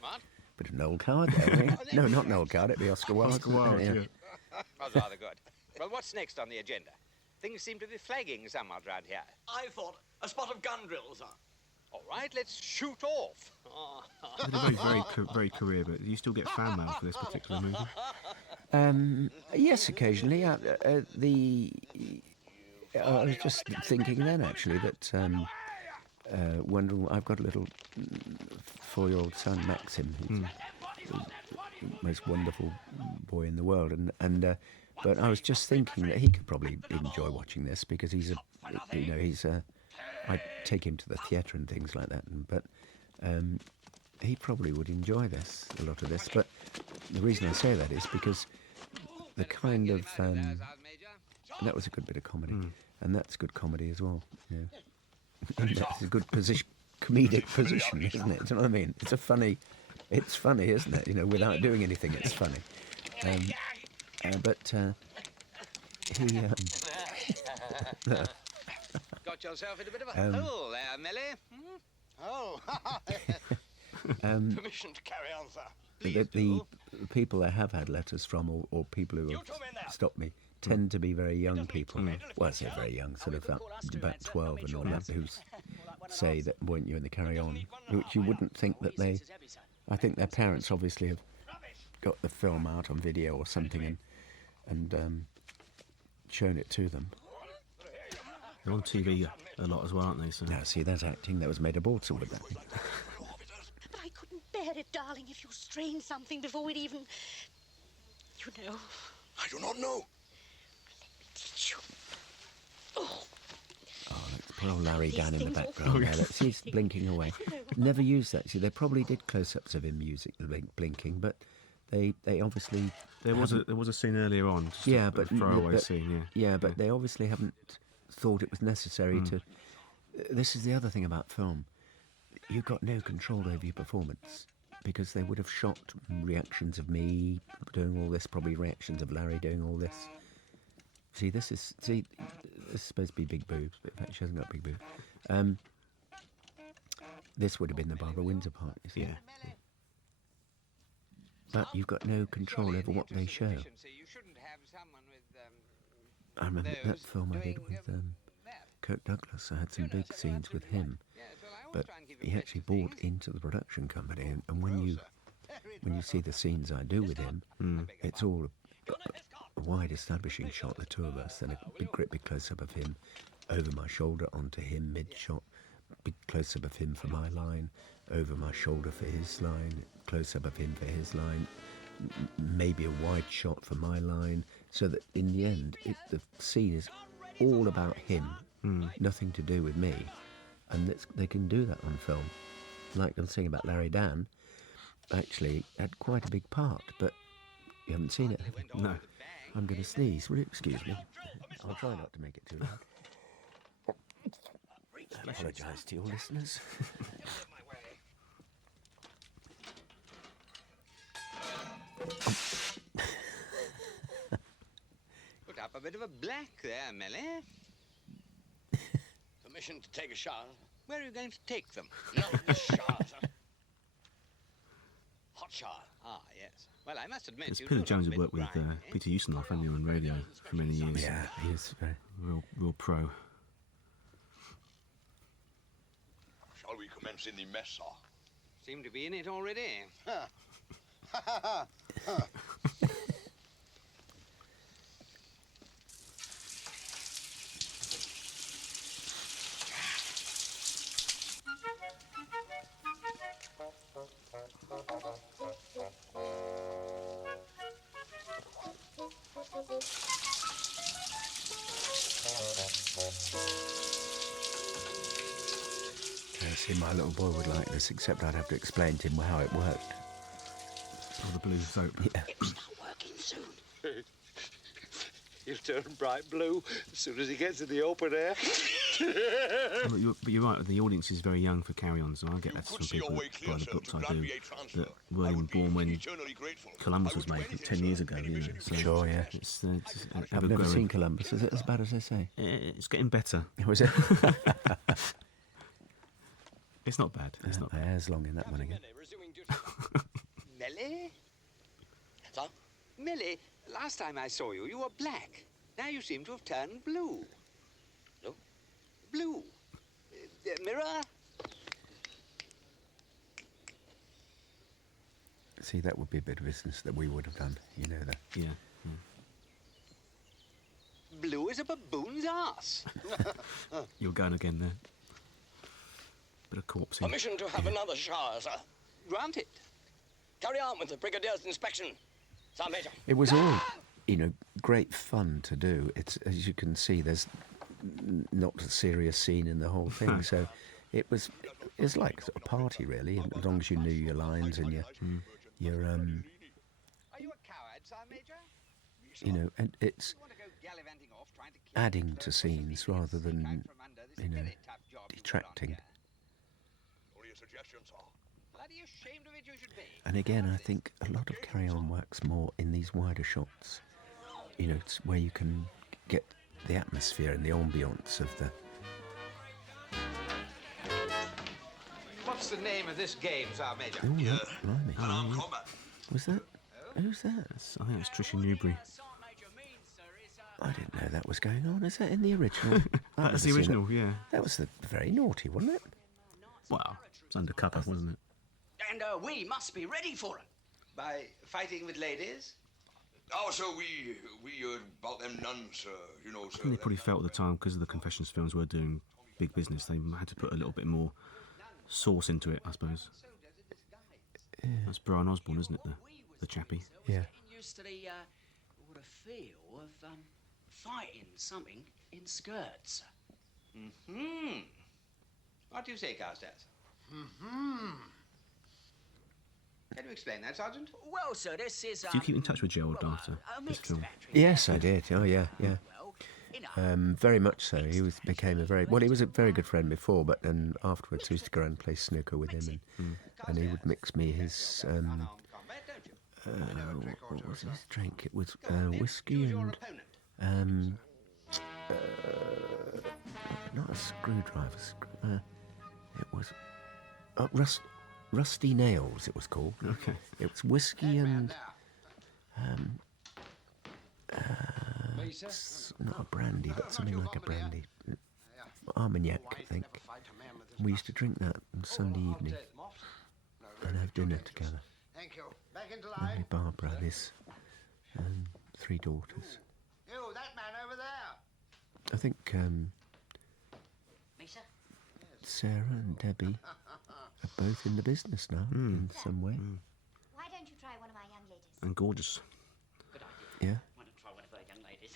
What? Bit of Noel Card there, eh? No, not Noel Card, it'd be Oscar Wilde. Oscar Wilde, yeah. That's rather good. Well, what's next on the agenda? Things seem to be flagging somewhat round here. I thought a spot of gun drill, sir. All right, let's shoot off. Had a very career, but do you still get fan mail for this particular movie? Yes, occasionally. I was just thinking then, actually, that I've got a little 4-year-old son, Maxim, who's the most wonderful boy in the world, but I was just thinking that he could probably enjoy watching this because I take him to the theatre and things like that, but he probably would enjoy this, a lot of this. But the reason I say that is because the kind of that was a good bit of comedy, and that's good comedy as well. You know. And that's a good comedic position, isn't it? Do you know what I mean? It's funny, isn't it? You know, without doing anything, it's funny. But he. Got yourself in a bit of a hole there, Melly. Oh. Permission to carry on, sir. The people I have had letters from, or people who have stopped me, tend to be very young people. Well, I say very young, sort of about 12 and all that, who say that, weren't you in the Carry On? Which you wouldn't think that they... I think their parents obviously have got the film out on video or something and shown it to them. They're on TV a lot as well, aren't they? So. Now, see, that's acting. That was made of Balsa wood, that thing. But I couldn't bear it, darling, if you strained something before we'd even... You know. I do not know. Teach you. Oh. Oh, let's put old Larry down in the background there. Let's see, he's blinking away. Never used that. See, they probably did close-ups of him blinking, but they obviously... There was a scene earlier on. Just a throwaway scene, yeah. Yeah, but they obviously haven't thought it was necessary to... This is the other thing about film. You've got no control over your performance because they would have shot reactions of me doing all this, probably reactions of Larry doing all this. See, this is supposed to be big boobs, but in fact she hasn't got big boobs. This would have been the Barbara Windsor part, you see. Yeah. But you've got no control over what they show. I remember that film I did with Kirk Douglas. I had some big scenes with him, but he actually bought into the production company, and when you see the scenes I do with him, it's all a wide establishing shot, the two of us, then a great big close-up of him over my shoulder onto him mid-shot, big close-up of him for my line, over my shoulder for his line, close-up of him for his line, maybe a wide shot for my line, so that in the end the scene is all about him, nothing to do with me, and they can do that on film. Like I was saying about Larry Dan, actually had quite a big part, but you haven't seen it, have you? No. I'm going to sneeze. Will you excuse me? I'll try not to make it too loud. I apologise to your listeners. Put up a bit of a black there, Melly. Permission to take a shower. Where are you going to take them? No, the shower, sir. Hot shower. Ah, yes. Well, I must admit, Peter Jones had worked with Peter Ustinov, hadn't you, on radio for many years. Yeah, he is very... Real pro. Shall we commence in the mess, sir? Seem to be in it already. my little boy would like this, except I'd have to explain to him how it worked. Or the blue soap. Yeah. It'll start working soon. He'll turn bright blue as soon as he gets in the open air. But you're right, the audience is very young for carry-on, so I get that from people that buy the books I do, that weren't born when Columbus was made 10 years ago, you know. So Sure, yeah. It's I've never seen Columbus. Is it as bad as they say? It's getting better. Was it? It's not bad. It's not bad. Hair's long in that one again. Melly? Sir? Melly, last time I saw you, you were black. Now you seem to have turned blue. Blue? Blue. Mirror? See, that would be a bit of business that we would have done. You know that. Yeah. Blue as a baboon's ass. You're going again there. Bit of corpsing. Permission to have another shower, sir. Granted. Carry on with the Brigadier's inspection, Sir Major. It was all, you know, great fun to do. It's, as you can see, there's not a serious scene in the whole thing, so it's like a party, really, as long as you knew your lines and your Are you a coward, Sir Major? you know, and it's You want to go gallivanting off trying to keep adding to scenes rather than, you know, detracting. Only a suggestion, sir. Bloody ashamed of it you should be. And again, I think a lot of carry-on works more in these wider shots. You know, it's where you can get the atmosphere and the ambience of the... What's the name of this game, Sir Major? Oh, yeah. Blimey. Unarmed combat. Was that? Who's that? I think it's Tricia Newbury. I didn't know that was going on. Is that in the original? I've That's never the seen original, it. yeah. That was the very naughty, wasn't it? Well, it's undercover, wasn't it? And we must be ready for it. By fighting with ladies? Oh, so we about them nuns, you know, I think they probably felt at the time, because the confessions films were doing big business, they had to put a little bit more sauce into it, I suppose. Yeah. That's Brian Osborne, isn't it, the chappie? Yeah. Getting used to the feel of fighting something in skirts. Hmm. What do you say, Carstairs? Can you explain that, Sergeant? Well, sir, this is. Do you keep in touch with Gerald after this film? Yes, I did. Oh, yeah, yeah. Very much so. He became a very... Well, he was a very good friend before, but then afterwards we used to go and play snooker with him, and he would mix me his... what was his drink? It was whiskey and... not a screwdriver. It was... Rusty Nails, it was called. Okay. It was whiskey and... not a brandy, but something like a brandy. Armagnac, I think. We used to drink that on Sunday evening and have dinner together. Thank you. Back into Lovely line. Barbara, this, 3 daughters. You, that man over there. I think Sarah and Debbie are both in the business now, in some way. Why don't you try one of my young ladies? And gorgeous. Yeah. Why not try one of our young ladies?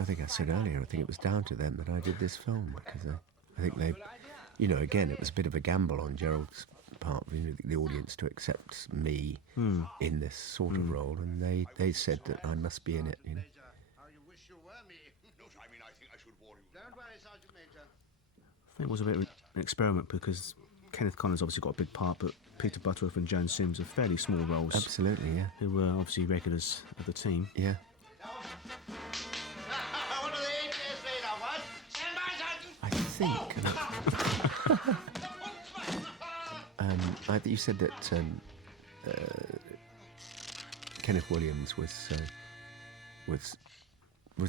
I think I said earlier, I think it was down to them that I did this film, because I think they, you know, again, it was a bit of a gamble on Gerald's part, you know, the audience to accept me in this sort of role, and they said that I must be in it, you know. How you wish you were me. No, I mean, I think I should warn you. Don't worry, Sergeant Major. I think it was a bit of an experiment, because Kenneth Connor's obviously got a big part, but Peter Butterworth and Joan Sims are fairly small roles. Absolutely, yeah. Who were obviously regulars of the team. Yeah. What are the ATS made of, what? Stand by, Sergeant. I think you said that Kenneth Williams was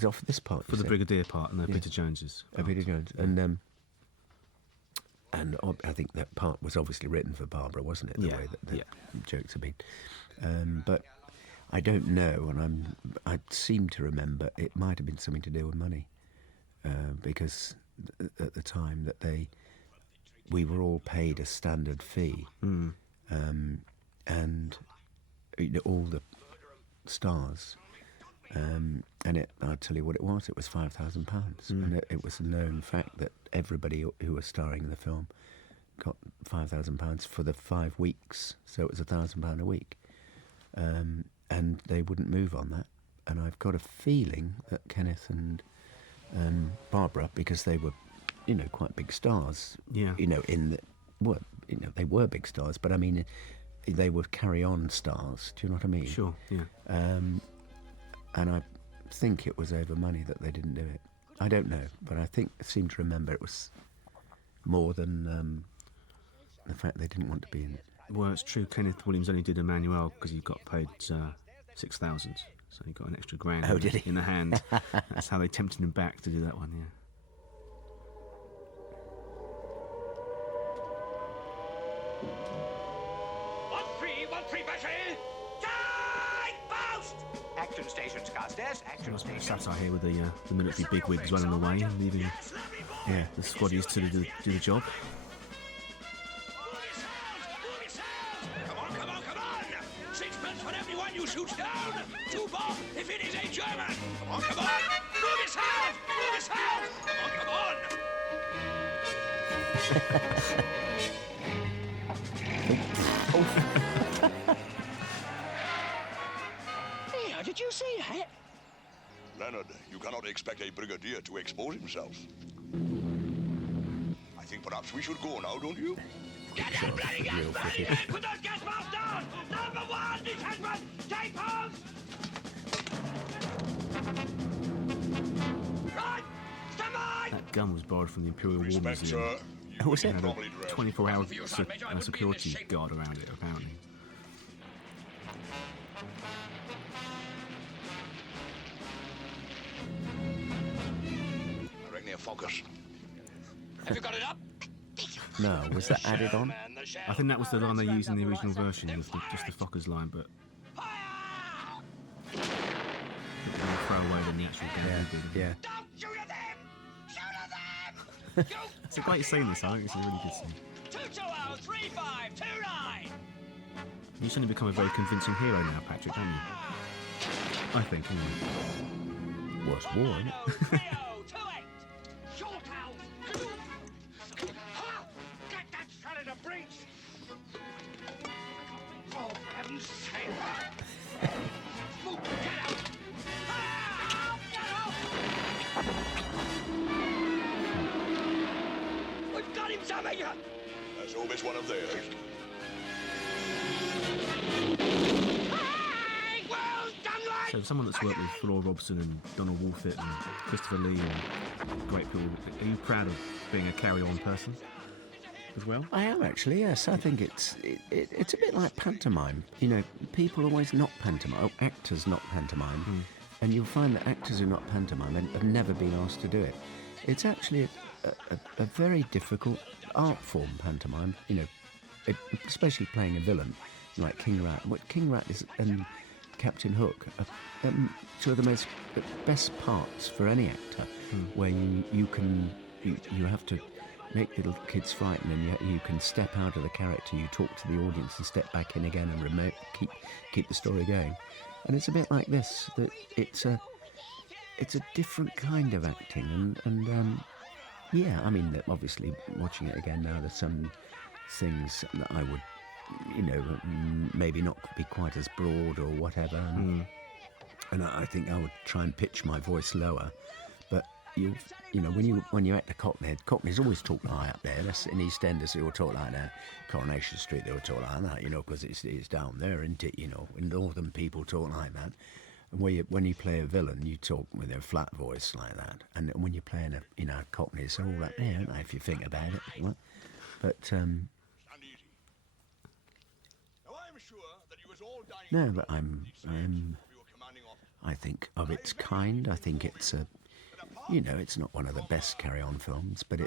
off this part For the Brigadier part, and Peter Jones's part. Peter Jones, and I think that part was obviously written for Barbara, wasn't it? The way that the jokes have been, but I don't know, and I seem to remember it might have been something to do with money, because at the time that we were all paid a standard fee, and you know, all the stars And I'll tell you what it was. It was £5,000, and it was a known fact that everybody who was starring in the film got £5,000 for the 5 weeks. So it was £1,000 a week, and they wouldn't move on that. And I've got a feeling that Kenneth and Barbara, because they were, quite big stars. Yeah. They were big stars, but I mean, they were carry-on stars. Do you know what I mean? Sure. Yeah. And I think it was over money that they didn't do it. I don't know, but I seem to remember it was more than the fact they didn't want to be in it. Well, it's true. Kenneth Williams only did Emmanuel because he got paid 6,000, so he got an extra grand in the hand. That's how they tempted him back to do that one. Yeah. Action stations, Carstairs. Action stations. Satire here with the military bigwigs running away and leaving the squaddies to do the job. Come on. 6 for everyone you shoot down. 2 bob if it is a German. Come on. Move yourself. Come on. Here, did you see that? Leonard, you cannot expect a brigadier to expose himself. I think perhaps we should go now, don't you? Get that bloody gas, bloody head! Put those gas masks down! Number 1, detachment! Take pose! Right! Stand by! That gun was borrowed from the Imperial War Respect, Museum. sir. Oh, was it? It had a 24-hour security guard around it, apparently. I reckon they're focus. Have you got it up? No, was that added on? I think that was the line they used in the original version, just the Fockers line, but they throw away the actual game. Yeah. Don't shoot at them! Shoot at them! It's a great scene, this. I think it's a really good scene. 2203529! You suddenly become a very convincing hero now, Patrick, don't you? I think, anyway. Was war, isn't it? Short house! Get that fella to breach! Oh, for heaven's sake! Move, get out! We've got him, Sammy! Let's hope it's one of theirs. So someone that's worked with Flora Robson and Donald Wolfett and Christopher Lee and great people, are you proud of being a carry-on person as well? I am actually, yes. I think it's a bit like pantomime. People always not pantomime, actors not pantomime, and you'll find that actors who are not pantomime have never been asked to do it. It's actually a very difficult art form, pantomime. Especially playing a villain like King Rat. What King Rat is and Captain Hook are two of the best parts for any actor, where you have to make little kids frightened, and you can step out of the character, you talk to the audience and step back in again and keep the story going. And it's a bit like this, that it's a different kind of acting, and I mean, obviously watching it again now, there's some things that I would maybe not be quite as broad or whatever, and I think I would try and pitch my voice lower. But when you act a Cockney, Cockneys always talk high up there. That's in EastEnders, they all talk like that. Coronation Street, they all talk like that, because it's down there, isn't it? And northern people talk like that. And when you play a villain, you talk with a flat voice like that. And when you're playing a Cockney, it's all up there, aren't they, if you think about it. But no, but I think of its kind. I think it's it's not one of the best carry-on films, but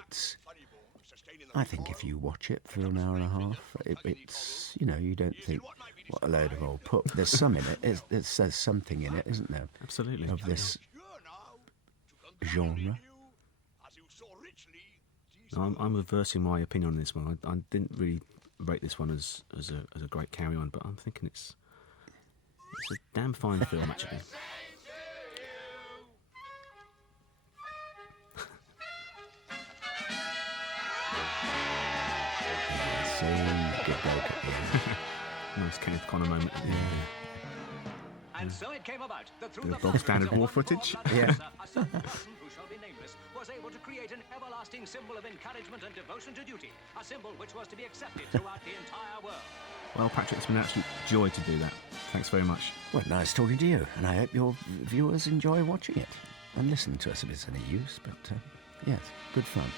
I think if you watch it for an hour and a half, it's you don't think, what a load of old pup. There's some in it. There's something in it, isn't there? Absolutely. Of this genre. I'm reversing my opinion on this one. I didn't really rate this one as a great carry-on, but I'm thinking it's a damn fine film, actually. good bloke at the end. Nice Kenneth Connor moment at the end. And so it came about that through The bog standard war footage. Yeah. a certain person who shall be nameless was able to create an everlasting symbol of encouragement and devotion to duty, a symbol which was to be accepted throughout the entire world. Well, Patrick, it's been an absolute joy to do that. Thanks very much. Well, nice talking to you, and I hope your viewers enjoy watching it and listening to us if it's any use. But yes, good fun.